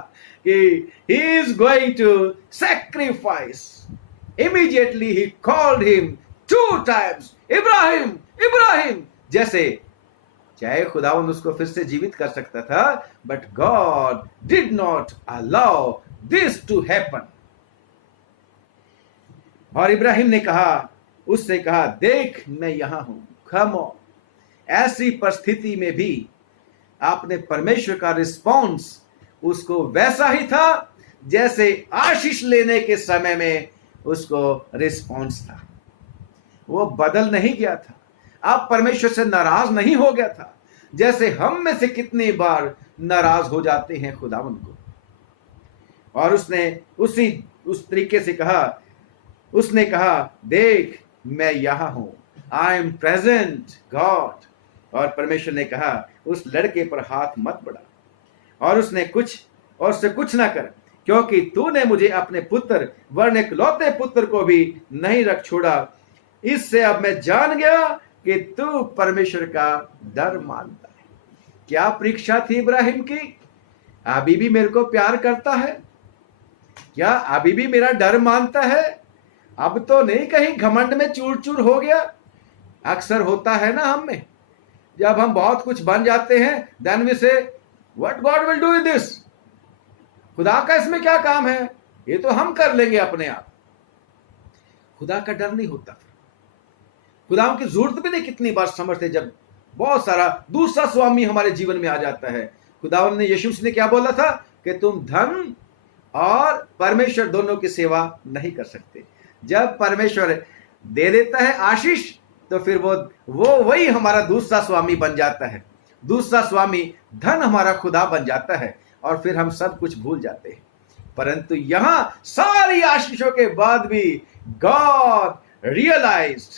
कि he is going to sacrifice. Immediately he called him 2 times, Ibrahim, Ibrahim, जैसे चाहे खुदावंद उसको फिर से जीवित कर सकता था, but God did not allow this to happen. और इब्राहिम ने कहा, उससे कहा, देख मैं यहां हूं, कम ऑन। ऐसी परिस्थिति में भी आपने परमेश्वर का रिस्पॉन्स उसको वैसा ही था जैसे आशीष लेने के समय में उसको रिस्पॉन्स था। वो बदल नहीं गया था। आप परमेश्वर से नाराज नहीं हो गया था, जैसे हम में से कितनी बार नाराज हो जाते हैं खुदावंद को। और उसने उस तरीके से कहा, उसने कहा, देख मैं यहां हूं, आई एम प्रेजेंट गॉड। और परमेश्वर ने कहा, उस लड़के पर हाथ मत बढ़ा और उससे कुछ ना कर, क्योंकि तूने मुझे अपने पुत्र वरन इकलौते पुत्र को भी नहीं रख छोड़ा। इससे अब मैं जान गया कि तू परमेश्वर का डर मानता है। क्या परीक्षा थी इब्राहिम की? अभी भी मेरे को प्यार करता है क्या? अभी भी मेरा डर मानता है? अब तो नहीं कहीं घमंड में चूर चूर हो गया? अक्सर होता है ना हम में, जब हम बहुत कुछ बन जाते हैं, देन वी से what God will do in this. खुदा का इसमें क्या काम है, ये तो हम कर लेंगे अपने आप। खुदा का डर नहीं होता। खुदा की जरूरत भी नहीं कितनी बार समझते, जब बहुत सारा दूसरा स्वामी हमारे जीवन में आ जाता है। खुदावन ने, यीशु ने क्या बोला था कि तुम धन और परमेश्वर दोनों की सेवा नहीं कर सकते। जब परमेश्वर दे देता है आशीष, तो फिर वो वही हमारा दूसरा स्वामी बन जाता है। दूसरा स्वामी धन हमारा खुदा बन जाता है और फिर हम सब कुछ भूल जाते हैं। परंतु यहां सारी आशीषों के बाद भी गॉड रियलाइज्ड,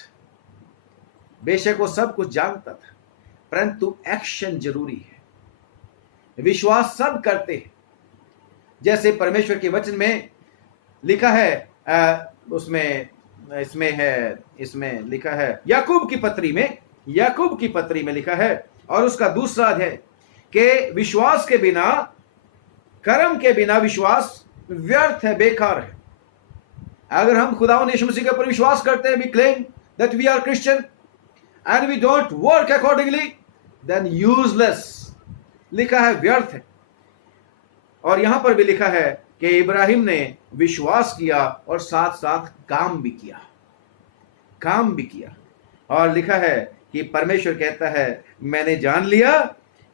बेशक वो सब कुछ जानता था, परंतु एक्शन जरूरी है। विश्वास सब करते हैं, जैसे परमेश्वर के वचन में लिखा है, इसमें लिखा है याकूब की पत्री में लिखा है, और उसका दूसरा अध्याय, कि विश्वास के बिना, कर्म के बिना विश्वास व्यर्थ है, बेकार है। अगर हम खुदावंद यीशु मसीह के ऊपर विश्वास करते हैं, we claim that we are Christian and we don't work accordingly, then useless, लिखा है व्यर्थ है। और यहां पर भी लिखा है कि इब्राहिम ने विश्वास किया और साथ साथ काम भी किया। और लिखा है कि परमेश्वर कहता है, मैंने जान लिया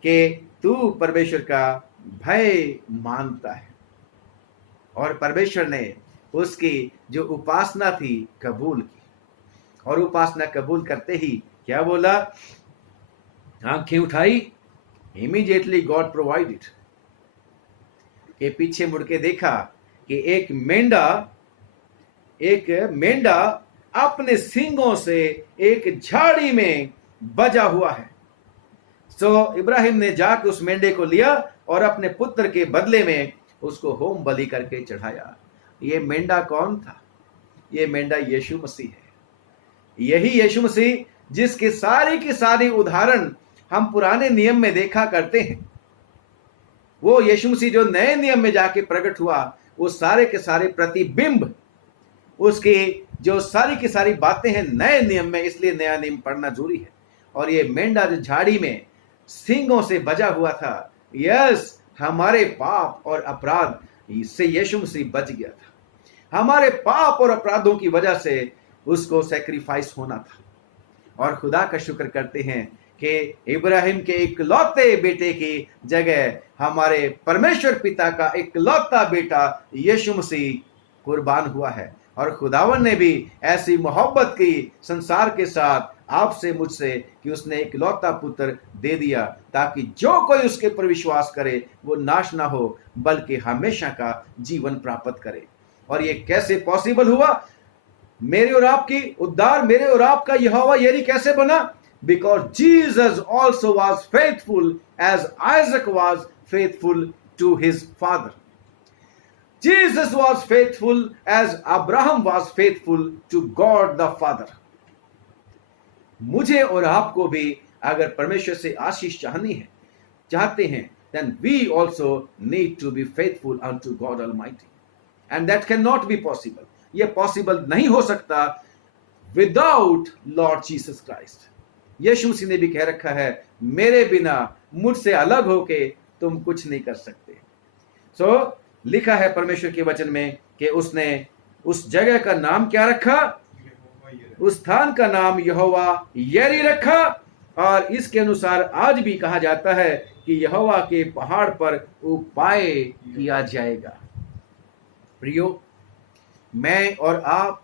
कि तू परमेश्वर का भय मानता है। और परमेश्वर ने उसकी जो उपासना थी कबूल की, और उपासना कबूल करते ही क्या बोला? आंखें उठाई, इमीडिएटली गॉड प्रोवाइडेड। के पीछे मुड़ के देखा कि एक मेंढा अपने सींगों से एक झाड़ी में बजा हुआ है। सो इब्राहिम ने जाकर उस मेंढे को लिया और अपने पुत्र के बदले में उसको होम बलि करके चढ़ाया। ये मेंढा कौन था? ये मेंढा यीशु मसीह है। यही यीशु मसीह जिसके सारी की सारी उदाहरण हम पुराने नियम में देखा करते हैं, वो यीशु मसीह जो नए नियम में जाके प्रकट हुआ, वो सारे के सारे प्रतिबिंब, उसकी जो सारी की सारी बातें हैं नए नियम में, इसलिए नया नियम पढ़ना जरूरी है। और ये मेंढा जो झाड़ी में सींगों से बजा हुआ था, यस, हमारे पाप और अपराध से यीशु मसीह बच गया था। हमारे पाप और अपराधों की वजह से उसको सैक्रिफाइस होना था। और खुदा का शुक्र करते हैं कि इब्राहिम के इकलौते बेटे की जगह हमारे परमेश्वर पिता का इकलौता बेटा यीशु मसीह कुर्बान हुआ है। और खुदावन ने भी ऐसी मोहब्बत की संसार के साथ आपसे मुझसे कि उसने इकलौता पुत्र दे दिया, ताकि जो कोई उसके पर विश्वास करे वो नाश ना हो बल्कि हमेशा का जीवन प्राप्त करे। और ये कैसे पॉसिबल हुआ? मेरे और आपकी उद्धार, मेरे और आपका यहोवा यीरे कैसे बना? Because Jesus also was faithful as Isaac was faithful to his father. Jesus was faithful as Abraham was faithful to God the Father. मुझे और आपको भी अगर परमेश्वर से आशीष चाहते हैं, then we also need to be faithful unto God Almighty. And that cannot be possible. ये possible नहीं हो सकता without Lord Jesus Christ. यीशु मसीह ने भी कह रखा है, मेरे बिना, मुझसे अलग होके तुम कुछ नहीं कर सकते। लिखा है परमेश्वर के वचन में कि उसने उस जगह का नाम क्या रखा? उस स्थान का नाम यहोवा यरी रखा। और इसके अनुसार आज भी कहा जाता है कि यहोवा के पहाड़ पर उपाय किया जाएगा। प्रियो, मैं और आप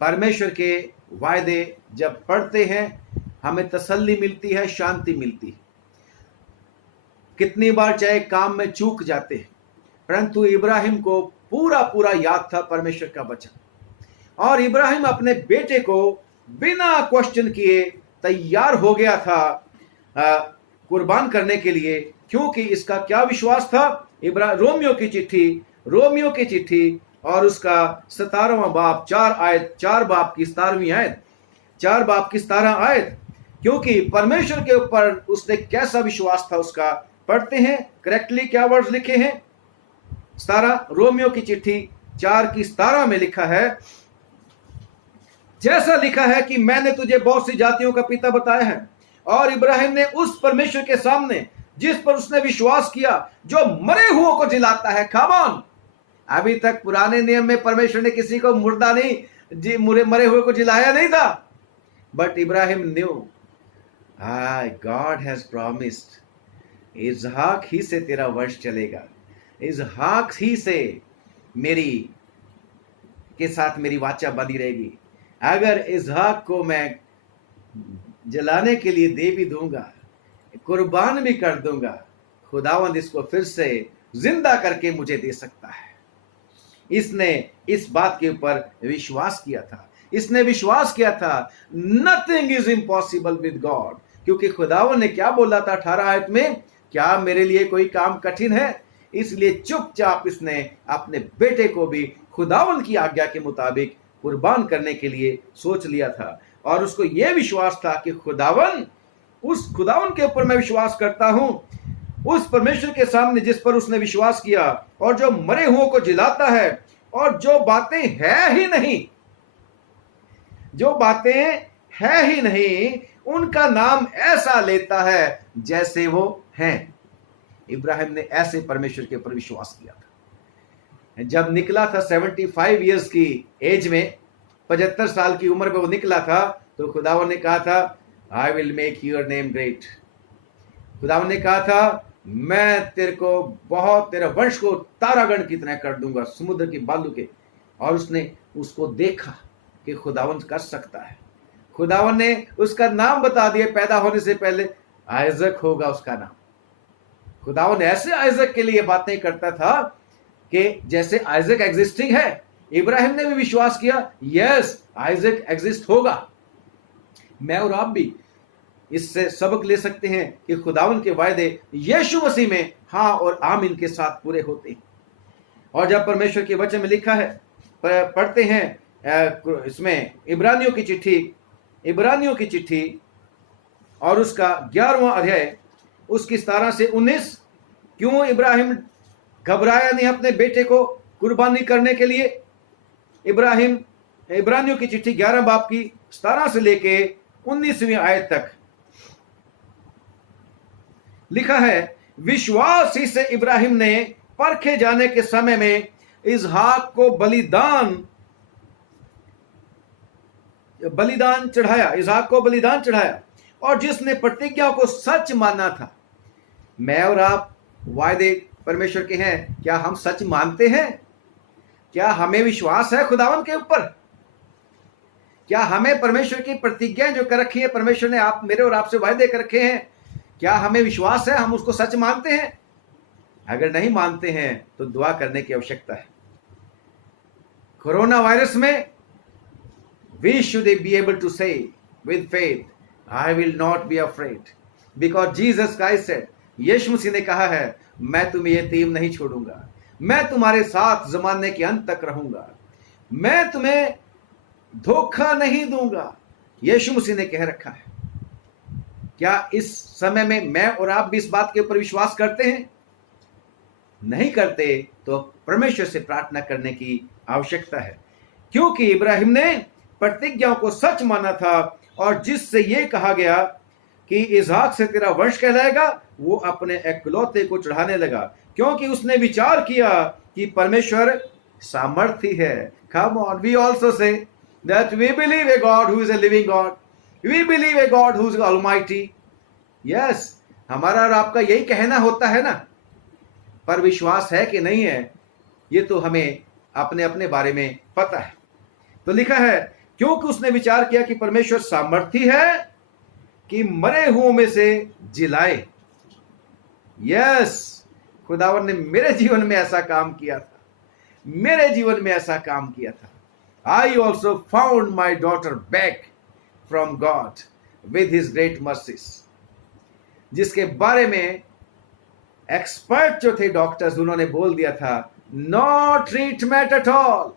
परमेश्वर के वायदे जब पढ़ते हैं, हमें तसल्ली मिलती है, शांति मिलती है। कितनी बार चाहे काम में चूक जाते हैं, परंतु इब्राहिम को पूरा पूरा याद था परमेश्वर का वचन, और इब्राहिम अपने बेटे को बिना क्वेश्चन किए तैयार हो गया था कुर्बान करने के लिए। क्योंकि इसका क्या विश्वास था? रोमियो की चिट्ठी और उसका 17वां बाब 4 बाब की 17वीं आयत, 4 बाब की 17 आयत। क्योंकि परमेश्वर के ऊपर उसने कैसा विश्वास था उसका। पढ़ते हैं करेक्टली क्या वर्ड्स लिखे हैं। 17 रोमियो की चिट्ठी 4 की 17 में लिखा है, जैसा लिखा है कि मैंने तुझे बहुत सी जातियों का पिता बताया है। और इब्राहिम ने उस परमेश्वर के सामने जिस पर उसने विश्वास किया, जो मरे हुओं को जिलाता है। कमान, अभी तक पुराने नियम में परमेश्वर ने किसी को मुर्दा नहीं, मरे हुए को जिलाया नहीं था। बट इब्राहिम न्यू, गॉड हैज प्रॉमिस्ड, इसहाक ही से तेरा वंश चलेगा, इसहाक ही से मेरी के साथ मेरी वाचा बनी रहेगी। अगर इसहाक को मैं जलाने के लिए दे भी दूंगा, कुर्बान भी कर दूंगा, खुदावंद इसको फिर से जिंदा करके मुझे दे सकता है। इसने इस बात के ऊपर विश्वास किया था। इसने विश्वास किया था nothing is impossible with God. क्योंकि खुदावंद ने क्या बोला था 18 आयत में, क्या मेरे लिए कोई काम कठिन है? इसलिए चुपचाप इसने अपने बेटे को भी खुदावंद की आज्ञा के मुताबिक कुर्बान करने के लिए सोच लिया था। और उसको यह विश्वास था कि उस खुदावंद के ऊपर मैं विश्वास करता हूं, उस परमेश्वर के सामने जिस पर उसने विश्वास किया, और जो मरे हुओं को जिलाता है, और जो बातें है ही नहीं उनका नाम ऐसा लेता है जैसे वो हैं। इब्राहिम ने ऐसे परमेश्वर के ऊपर विश्वास किया था। जब निकला था 75 इयर्स की एज में, 75 साल की उम्र में वो निकला था, तो खुदावन ने कहा था I will make your name great. खुदावन ने कहा था मैं तेरा वंश को तारागण की तरह कर दूंगा, समुद्र के बालू के। और उसने उसको देखा कि खुदावन कर सकता है। खुदावन ने उसका नाम बता दिया, पैदा होने से पहले आइजक होगा उसका नाम। खुदावन ऐसे आइजक के लिए बातें करता था कि जैसे आइजक एग्जिस्टिंग है। इब्राहिम ने भी विश्वास किया, यस आइजक एग्जिस्ट होगा। मैं और आप भी इससे सबक ले सकते हैं कि खुदावन के वायदे यीशु मसीह में हाँ और आमीन के साथ पूरे होते हैं। और जब परमेश्वर के वचन में लिखा है, पढ़ते हैं इसमें इब्रानियों की चिट्ठी और उसका 11वां अध्याय, उसकी 17 से 19। क्यों इब्राहिम घबराया नहीं अपने बेटे को कुर्बानी करने के लिए? इब्रानियों की चिट्ठी 11 बाब की 17 से लेके 19वीं आयत तक लिखा है, विश्वास ही से इब्राहिम ने परखे जाने के समय में इसहाक को बलिदान चढ़ाया, और जिसने प्रतिज्ञा को सच माना था। मैं और आप वायदे परमेश्वर के हैं, क्या हम सच मानते हैं? क्या हमें विश्वास है खुदावन के ऊपर? क्या हमें परमेश्वर की प्रतिज्ञाएं जो कर रखी है, परमेश्वर ने आप मेरे और आपसे वायदे कर रखे हैं, क्या हमें विश्वास है? हम उसको सच मानते हैं? अगर नहीं मानते हैं तो दुआ करने की आवश्यकता है। कोरोना वायरस में we should be able to say with faith, I will not be afraid, because Jesus Christ said, यीशु मसीह ने कहा है, मैं तुम्हें यतीम नहीं छोड़ूंगा, मैं तुम्हारे साथ जमाने के अंत तक रहूंगा, मैं तुम्हें धोखा नहीं दूंगा। यीशु मसीह ने कह रखा है। क्या इस समय में मैं और आप भी इस बात के ऊपर विश्वास करते हैं? नहीं करते तो परमेश्वर से प्रार्थना करने की आवश्यकता है। क्योंकि इब्राहिम ने प्रतिज्ञाओं को सच माना था, और जिससे यह कहा गया कि इसहाक से तेरा वंश कहलाएगा, वो अपने इकलौते को चढ़ाने लगा, क्योंकि उसने विचार किया कि परमेश्वर सामर्थी है। Come on, we also say that we believe a God who is a living God. We believe a God who is almighty. Yes, हमारा और आपका यही कहना होता है ना, पर विश्वास है कि नहीं है ये तो हमें अपने अपने बारे में पता है। तो लिखा है, क्योंकि उसने विचार किया कि परमेश्वर सामर्थी है कि मरे हुओं में से जिलाए। यस, खुदावन ने मेरे जीवन में ऐसा काम किया था, मेरे जीवन में ऐसा काम किया था। I also found my daughter back from God with his great mercies, जिसके बारे में एक्सपर्ट जो थे डॉक्टर्स, उन्होंने बोल दिया था नो ट्रीटमेंट एट ऑल,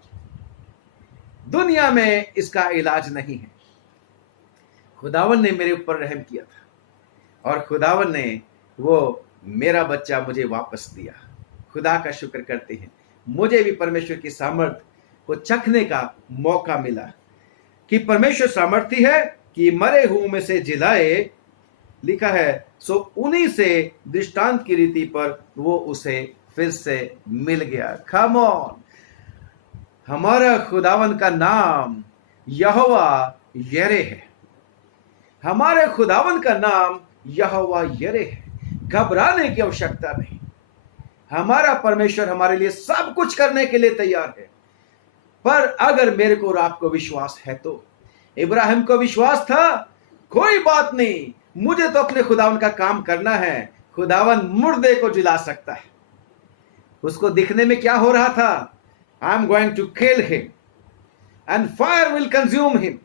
दुनिया में इसका इलाज नहीं है। खुदावन ने मेरे ऊपर रहम किया था और खुदावन ने वो मेरा बच्चा मुझे वापस दिया। खुदा का शुक्र करते हैं, मुझे भी परमेश्वर की सामर्थ को चखने का मौका मिला कि परमेश्वर सामर्थी है कि मरे हुओं में से जिलाए। लिखा है, सो उन्हीं से दृष्टांत की रीति पर वो उसे फिर से मिल गया। कम ऑन, हमारा खुदावन का नाम यहोवा यरे है। हमारे खुदावन का नाम यहोवा यरे है। घबराने की आवश्यकता नहीं। हमारा परमेश्वर हमारे लिए सब कुछ करने के लिए तैयार है। पर अगर मेरे को और आपको विश्वास है तो, इब्राहिम को विश्वास था, कोई बात नहीं, मुझे तो अपने खुदावन का काम करना है। खुदावन मुर्दे को जिला सकता है। उसको दिखने में क्या हो रहा था? I am going to kill him and fire will consume him.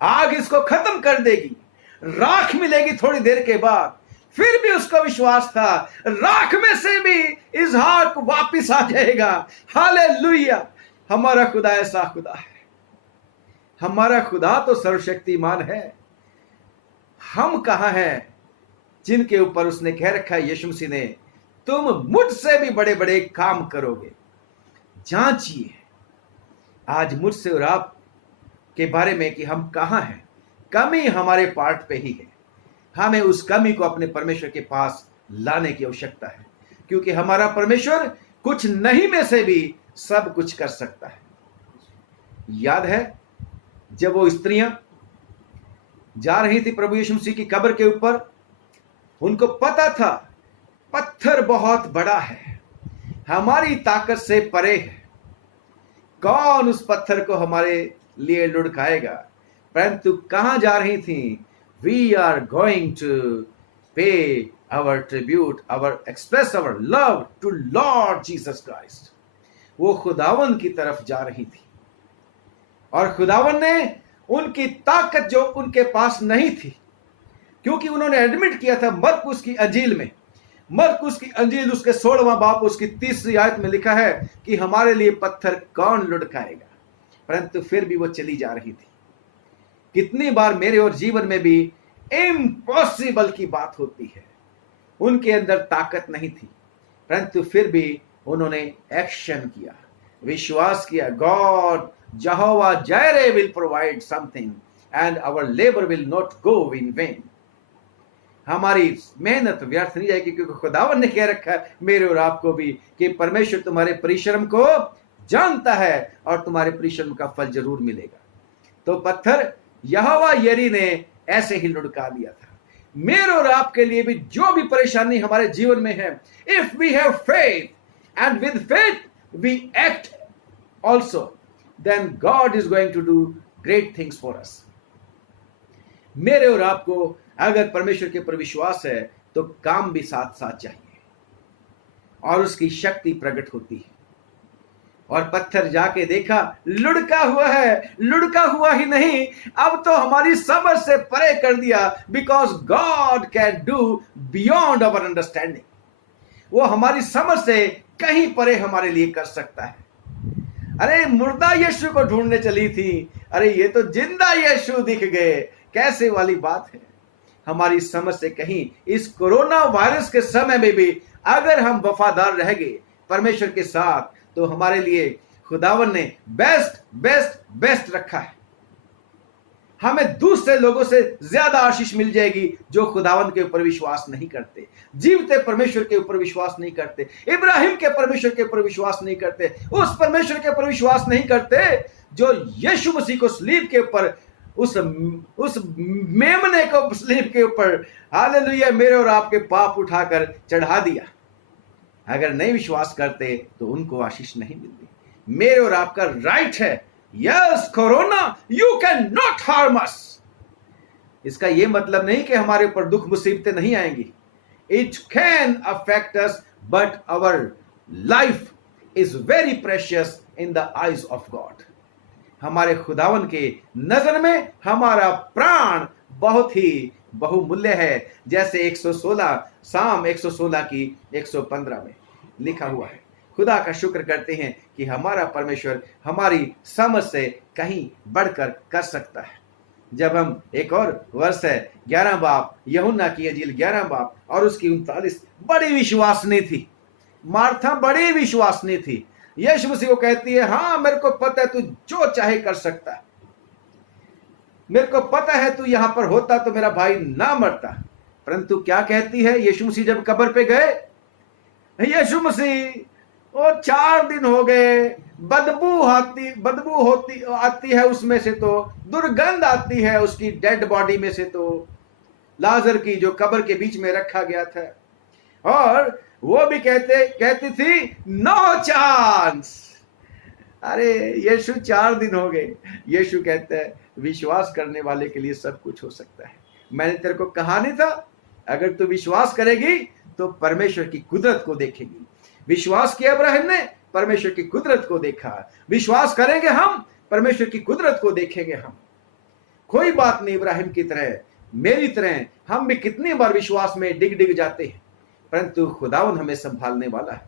आग इसको खत्म कर देगी, राख मिलेगी थोड़ी देर के बाद। फिर भी उसका विश्वास था, राख में से भी इसहाक वापिस आ जाएगा। हालेलुया! हमारा खुदा ऐसा खुदा है। हमारा खुदा तो सर्वशक्तिमान है। हम कहां हैं जिनके ऊपर उसने कह रखा है यीशु मसीह ने, तुम मुझसे भी बड़े बड़े काम करोगे। जांचिए आज मुझसे और आप के बारे में कि हम कहां हैं। कमी हमारे पार्ट पे ही है। हमें उस कमी को अपने परमेश्वर के पास लाने की आवश्यकता है, क्योंकि हमारा परमेश्वर कुछ नहीं में से भी सब कुछ कर सकता है। याद है जब वो स्त्रियां जा रही थी प्रभु यीशु मसीह की कब्र के ऊपर, उनको पता था पत्थर बहुत बड़ा है, हमारी ताकत से परे है, कौन उस पत्थर को हमारे लिए लुढ़काएगा। परंतु कहां जा रही थी? We are going to pay our tribute, our express our love to Lord Jesus Christ. वो खुदावन की तरफ जा रही थी और खुदावन ने उनकी ताकत जो उनके पास नहीं थी, क्योंकि उन्होंने एडमिट किया था मरकुस की अंजील में, मरकुस की अंजील उसके 16वां बाप उसकी 30वीं आयत में लिखा है कि हमारे लिए पत्थर कौन लुढ़काएगा। परंतु फिर भी वो चली जा रही थी। कितनी बार मेरे और जीवन में भी इम्पॉसिबल की बात होती है। उनके अंदर ताकत नहीं थी, परंतु फिर भी उन्होंने एक्शन किया, विश्वास किया। God Jehovah Jireh will provide something and our labour will not go in vain. हमारी मेहनत व्यर्थ नहीं जाएगी, क्योंकि खुदावन ने कह रखा है मेरे और आपको भी कि परमेश्वर तुम्हारे परिश्रम को जानता है और तुम्हारे परिश्रम का फल जरूर मिलेगा। तो पत्थर यहोवा यरी ने ऐसे ही लुढ़का दिया था। मेरे और आपके लिए भी जो भी परेशानी हमारे जीवन में है, if we have faith and with faith we act also, then God is going to do great things for us. मेरे और आपको अगर परमेश्वर के ऊपर विश्वास है तो काम भी साथ साथ चाहिए और उसकी शक्ति प्रकट होती है। और पत्थर जाके देखा, लुढ़का हुआ है। लुढ़का हुआ ही नहीं, अब तो हमारी समझ से परे कर दिया, because God can do beyond our understanding. वो हमारी समझ से कहीं परे हमारे लिए कर सकता है। अरे मुर्दा यीशु को ढूंढने चली थी, अरे ये तो जिंदा यीशु दिख गए, कैसे वाली बात है। हमारी समझ से कहीं इस कोरोना वायरस के समय में भी अगर हम वफादार रह गए परमेश्वर के साथ, तो हमारे लिए खुदावन ने बेस्ट बेस्ट बेस्ट रखा है। हमें दूसरे लोगों से ज्यादा आशीष मिल जाएगी जो खुदावन के ऊपर विश्वास नहीं करते, जीवते परमेश्वर के ऊपर विश्वास नहीं करते, इब्राहिम के परमेश्वर के ऊपर विश्वास नहीं करते, उस परमेश्वर के ऊपर विश्वास नहीं करते जो यीशु मसीह को सलीब के ऊपर, उस मेमने को सलीब के ऊपर, हालेलुया, मेरे और आपके पाप उठाकर चढ़ा दिया। अगर नहीं विश्वास करते तो उनको आशीष नहीं मिलती। मेरे और आपका राइट है, yes corona you can not harm us. इसका यह मतलब नहीं कि हमारे ऊपर दुख मुसीबतें नहीं आएंगी। It can affect us but our life is very precious in the eyes of God. हमारे खुदावन के नजर में हमारा प्राण बहुत ही बहुमूल्य है, जैसे 116 साम 116 की 115 में लिखा हुआ है। खुदा का शुक्र करते हैं कि हमारा परमेश्वर हमारी समझ से कहीं बढ़कर कर सकता है। जब हम एक और वर्ष है 11 बाब, यूहन्ना की इंजील 11 बाब और उसकी 39, बड़ी विश्वासनीय थी। मार्था बड़ी विश्वासनीय थी। यीशु मसीह को कहती है, हाँ मेरे को पता है तू जो चाहे कर सकता है, मेरे को पता है तू यहां पर होता तो मेरा भाई ना मरता। परंतु क्या कहती है यीशु मसीह जब कब्र पे गए, यीशु मसीह वो 4 दिन हो गए, बदबू आती है उसमें से, तो दुर्गंध आती है उसकी डेड बॉडी में से, तो लाजर की जो कब्र के बीच में रखा गया था। और वो भी कहती थी नो चांस। अरे यीशु 4 दिन हो गए। यीशु कहते हैं विश्वास करने वाले के लिए सब कुछ हो सकता है। मैंने तेरे को कहा नहीं था, अगर तू विश्वास करेगी तो परमेश्वर की कुदरत को देखेगी। विश्वास किया इब्राहिम ने, परमेश्वर की कुदरत को देखा। विश्वास करेंगे हम, परमेश्वर की कुदरत को देखेंगे हम। कोई बात नहीं, इब्राहिम की तरह मेरी तरह हम भी कितनी बार विश्वास में डिग जाते हैं, परंतु खुदावन हमें संभालने वाला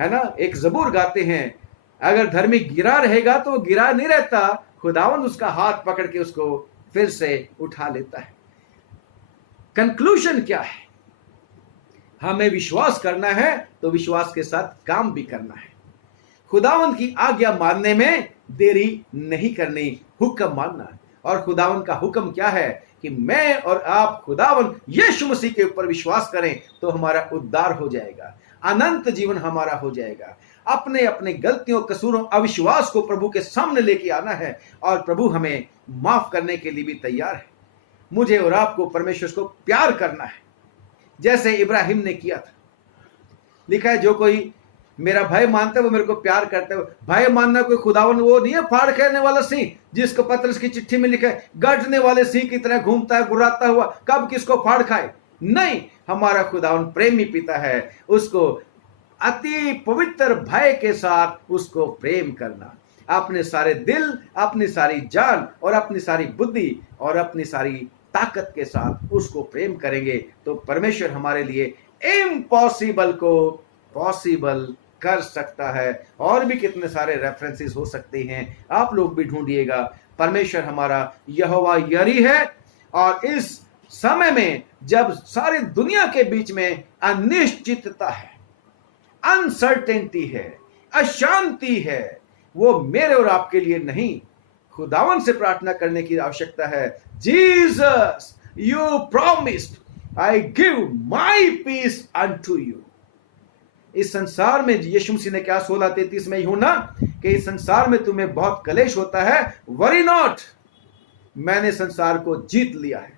है ना। एक जबूर गाते हैं, अगर धर्मी गिरा रहेगा तो वो गिरा नहीं रहता, खुदावन उसका हाथ पकड़ के उसको फिर से उठा लेता है। कंक्लूजन क्या है? हमें विश्वास करना है तो विश्वास के साथ काम भी करना है। खुदावन की आज्ञा मानने में देरी नहीं करनी, हुक्म मानना है। और खुदावन का हुक्म क्या है कि मैं और आप खुदावन यीशु मसीह के ऊपर विश्वास करें तो हमारा उद्धार हो जाएगा, अनंत जीवन हमारा हो जाएगा। अपने अपने गलतियों, कसूरों, अविश्वास को प्रभु के सामने लेके आना है और प्रभु हमें माफ करने के लिए भी तैयार है। मुझे और आपको परमेश्वर को प्यार करना है जैसे इब्राहिम ने किया था। लिखा है जो कोई मेरा भय मानता है वो मेरे को प्यार करता है। भय मानना कोई खुदावन वो नहीं है फाड़ खेलने वाला सिंह, जिसको पतरस की चिट्ठी में लिखा है गर्जने वाले सिंह की तरह घूमता है गुर्राता हुआ, कब किसको फाड़ खाए। नहीं, हमारा खुदावन प्रेमी पिता है, उसको अति पवित्र भय के साथ उसको प्रेम करना, अपने सारे दिल, अपनी सारी जान और अपनी सारी बुद्धि और अपनी सारी ताकत के साथ उसको प्रेम करेंगे तो परमेश्वर हमारे लिए इम्पॉसिबल को पॉसिबल कर सकता है। और भी कितने सारे रेफरेंसेस हो सकते हैं, आप लोग भी ढूंढिएगा। परमेश्वर हमारा यहोवा यरी है और इस समय में जब सारी दुनिया के बीच में अनिश्चितता है, अनसर्टेनिटी है, अशांति है, वो मेरे और आपके लिए नहीं, खुदावन से प्रार्थना करने की आवश्यकता है। Jesus, you promised I give my peace unto you. इस संसार में यीशु मसीह ने क्या 16:33 में यूं ना कि इस संसार में तुम्हें बहुत कलेश होता है, वरी नॉट, मैंने संसार को जीत लिया है।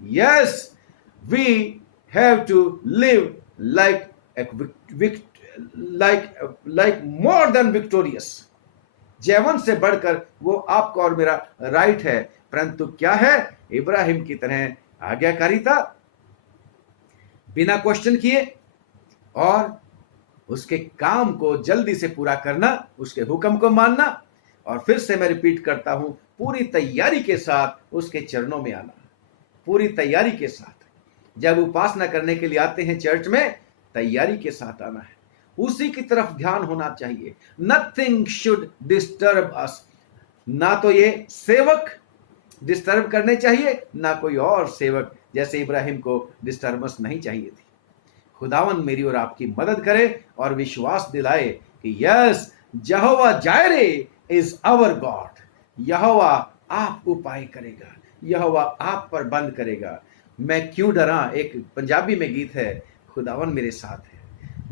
Yes, we have to live like more than victorious. जैवन से बढ़कर वो आपका और मेरा राइट है, परंतु क्या है? इब्राहिम की तरह आज्ञाकारिता, बिना क्वेश्चन किए और उसके काम को जल्दी से पूरा करना, उसके हुक्म को मानना, और फिर से मैं रिपीट करता हूं, पूरी तैयारी के साथ उसके चरणों में आना, पूरी तैयारी के साथ। जब उपासना करने के लिए आते हैं चर्च में, तैयारी के साथ आना है, उसी की तरफ ध्यान होना चाहिए। Nothing should disturb us. ना तो ये सेवक डिस्टर्ब करने चाहिए, ना कोई और सेवक, जैसे इब्राहिम को डिस्टर्बेंस नहीं चाहिए थी। खुदावन मेरी और आपकी मदद करे और विश्वास दिलाए कि yes, Jehovah Jireh is our God, यहोवा आप उपाय करेगा, यहोवा आप पर बंद करेगा। मैं क्यों डरा, एक पंजाबी में गीत है, खुदावन मेरे साथ है,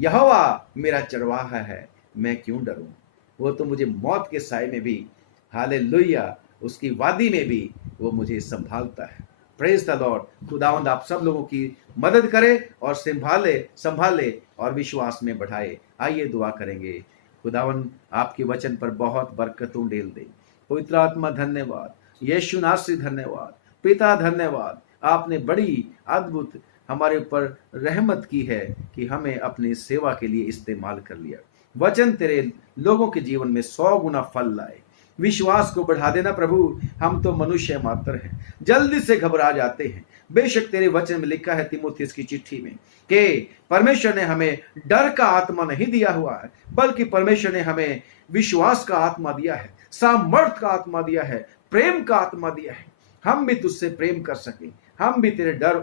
यहोवा मेरा चरवाहा है, मैं क्यों डरूं। वो तो मुझे मौत के साए में भी, हालेलुया, उसकी वादी में भी वो मुझे संभालता है। Praise the Lord. खुदावंद आप सब लोगों की मदद करे और संभाले और विश्वास में बढ़ाए। आइए दुआ करेंगे। खुदावंद आपके वचन पर बहुत बरकतों डेल दे। पवित्र आत्मा धन्यवाद, यीशु नासरी धन्यवाद, पिता धन्यवाद, आपने बड़ी अद्भुत हमारे ऊपर रहमत की है कि हमें अपनी सेवा के लिए इस्तेमाल कर लिया। वचन तेरे लोगों के जीवन में 100 गुना फल लाए। विश्वास को बढ़ा देना प्रभु, हम तो मनुष्य मात्र हैं, जल्दी से घबरा जाते हैं। बेशक तेरे वचन में लिखा है तीमुथियुस की चिट्ठी में कि परमेश्वर ने हमें डर का आत्मा नहीं दिया हुआ है, बल्कि परमेश्वर ने हमें विश्वास का आत्मा दिया है, सामर्थ का आत्मा दिया है, प्रेम का आत्मा दिया है। हम भी तुझसे प्रेम कर सके, हम भी तेरे डर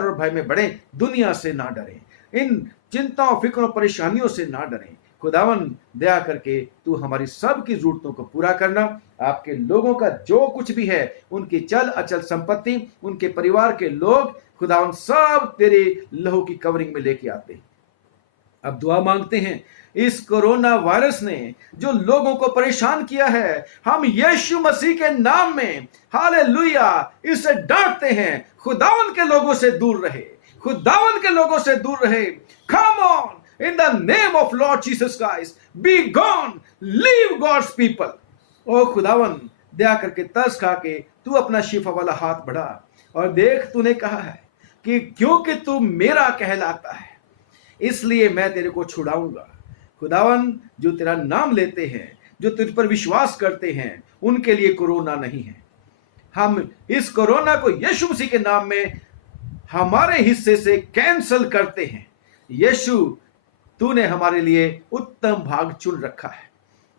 और भय में बढ़े, दुनिया से ना डरें, इन चिंताओं फिक्रों परेशानियों से ना डरें। खुदावन दया करके तू हमारी सब की जरूरतों को पूरा करना। आपके लोगों का जो कुछ भी है, उनकी चल अचल संपत्ति, उनके परिवार के लोग, खुदावन सब तेरे लहू की कवरिंग में लेके आते हैं। अब दुआ मांगते हैं, इस कोरोना वायरस ने जो लोगों को परेशान किया है, हम यीशु मसीह के नाम में हालेलुया इसे डांटते हैं। खुदावन के लोगों से दूर रहे, खुदावन के लोगों से दूर रहे। Come on, in the name of Lord Jesus Christ, be gone, leave God's people। ओ खुदावन दया करके तरस खा के तू अपना शिफा वाला हाथ बढ़ा और देख, तूने कहा है कि क्योंकि तू मेरा कहलाता है इसलिए मैं तेरे को छुड़ाऊंगा। खुदावन जो तेरा नाम लेते हैं, जो तुझ पर विश्वास करते हैं, उनके लिए कोरोना नहीं है। हम इस कोरोना को यीशु मसीह के नाम में हमारे हिस्से से कैंसल करते हैं। यीशु, तूने हमारे लिए उत्तम भाग चुन रखा है,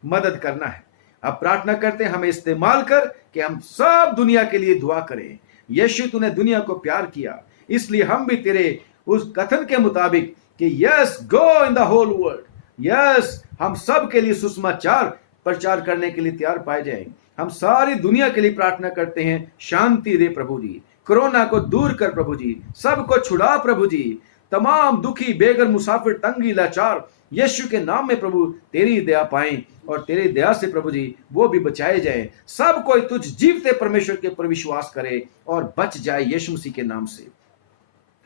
मदद करना है। अब प्रार्थना करते हैं, हमें इस्तेमाल कर कि हम सब दुनिया के लिए दुआ करें। यीशु, तूने दुनिया को प्यार किया, इसलिए हम भी तेरे उस कथन के मुताबिक कि yes go in the whole world, yes हम सब के लिए सुसमाचार प्रचार करने के लिए तैयार पाए जाएं। हम सारी दुनिया के लिए प्रार्थना करते हैं, शांति दे प्रभु जी, कोरोना को दूर कर प्रभु जी, सबको छुड़ा प्रभु जी। तमाम दुखी, बेघर, मुसाफिर, तंगी, लाचार यीशु के नाम में प्रभु तेरी दया पाएं और तेरी दया से प्रभु जी वो भी बचाए जाए। सब कोई तुझ जीवते परमेश्वर के ऊपर विश्वास करे और बच जाए यीशु मसीह के नाम से।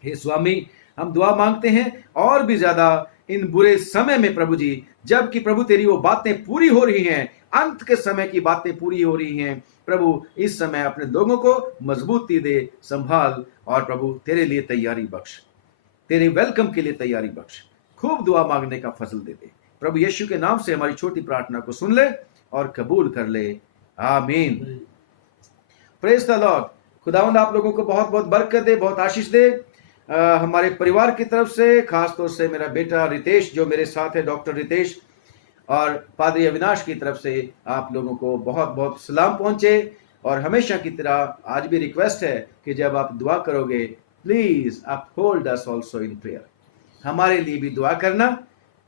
हे स्वामी, हम दुआ मांगते हैं और भी ज्यादा इन बुरे समय में प्रभु जी, जबकि प्रभु तेरी वो बातें पूरी हो रही हैं, अंत के समय की बातें पूरी हो रही हैं प्रभु, इस समय अपने लोगों को मजबूती दे, संभाल और प्रभु तेरे लिए तैयारी बख्श, तेरे वेलकम के लिए तैयारी बख्श। खूब दुआ मांगने का फजल दे दे प्रभु। यीशु के नाम से हमारी छोटी प्रार्थना को सुन ले और कबूल कर ले, आमीन। Praise the Lord. खुदावंद आप लोगों को बहुत बहुत बरकत दे, बहुत आशीष दे। हमारे परिवार की तरफ से, खास तौर से मेरा बेटा रितेश जो मेरे साथ है, डॉक्टर रितेश, और पादरी अविनाश की तरफ से आप लोगों को बहुत बहुत सलाम पहुंचे। और हमेशा की तरह आज भी रिक्वेस्ट है कि जब आप दुआ करोगे, प्लीज आप hold us also in prayer, हमारे लिए भी दुआ करना।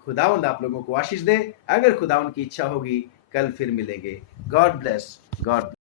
खुदावंद आप लोगों को आशीष दे। अगर खुदावंद की इच्छा होगी, कल फिर मिलेंगे। God bless, God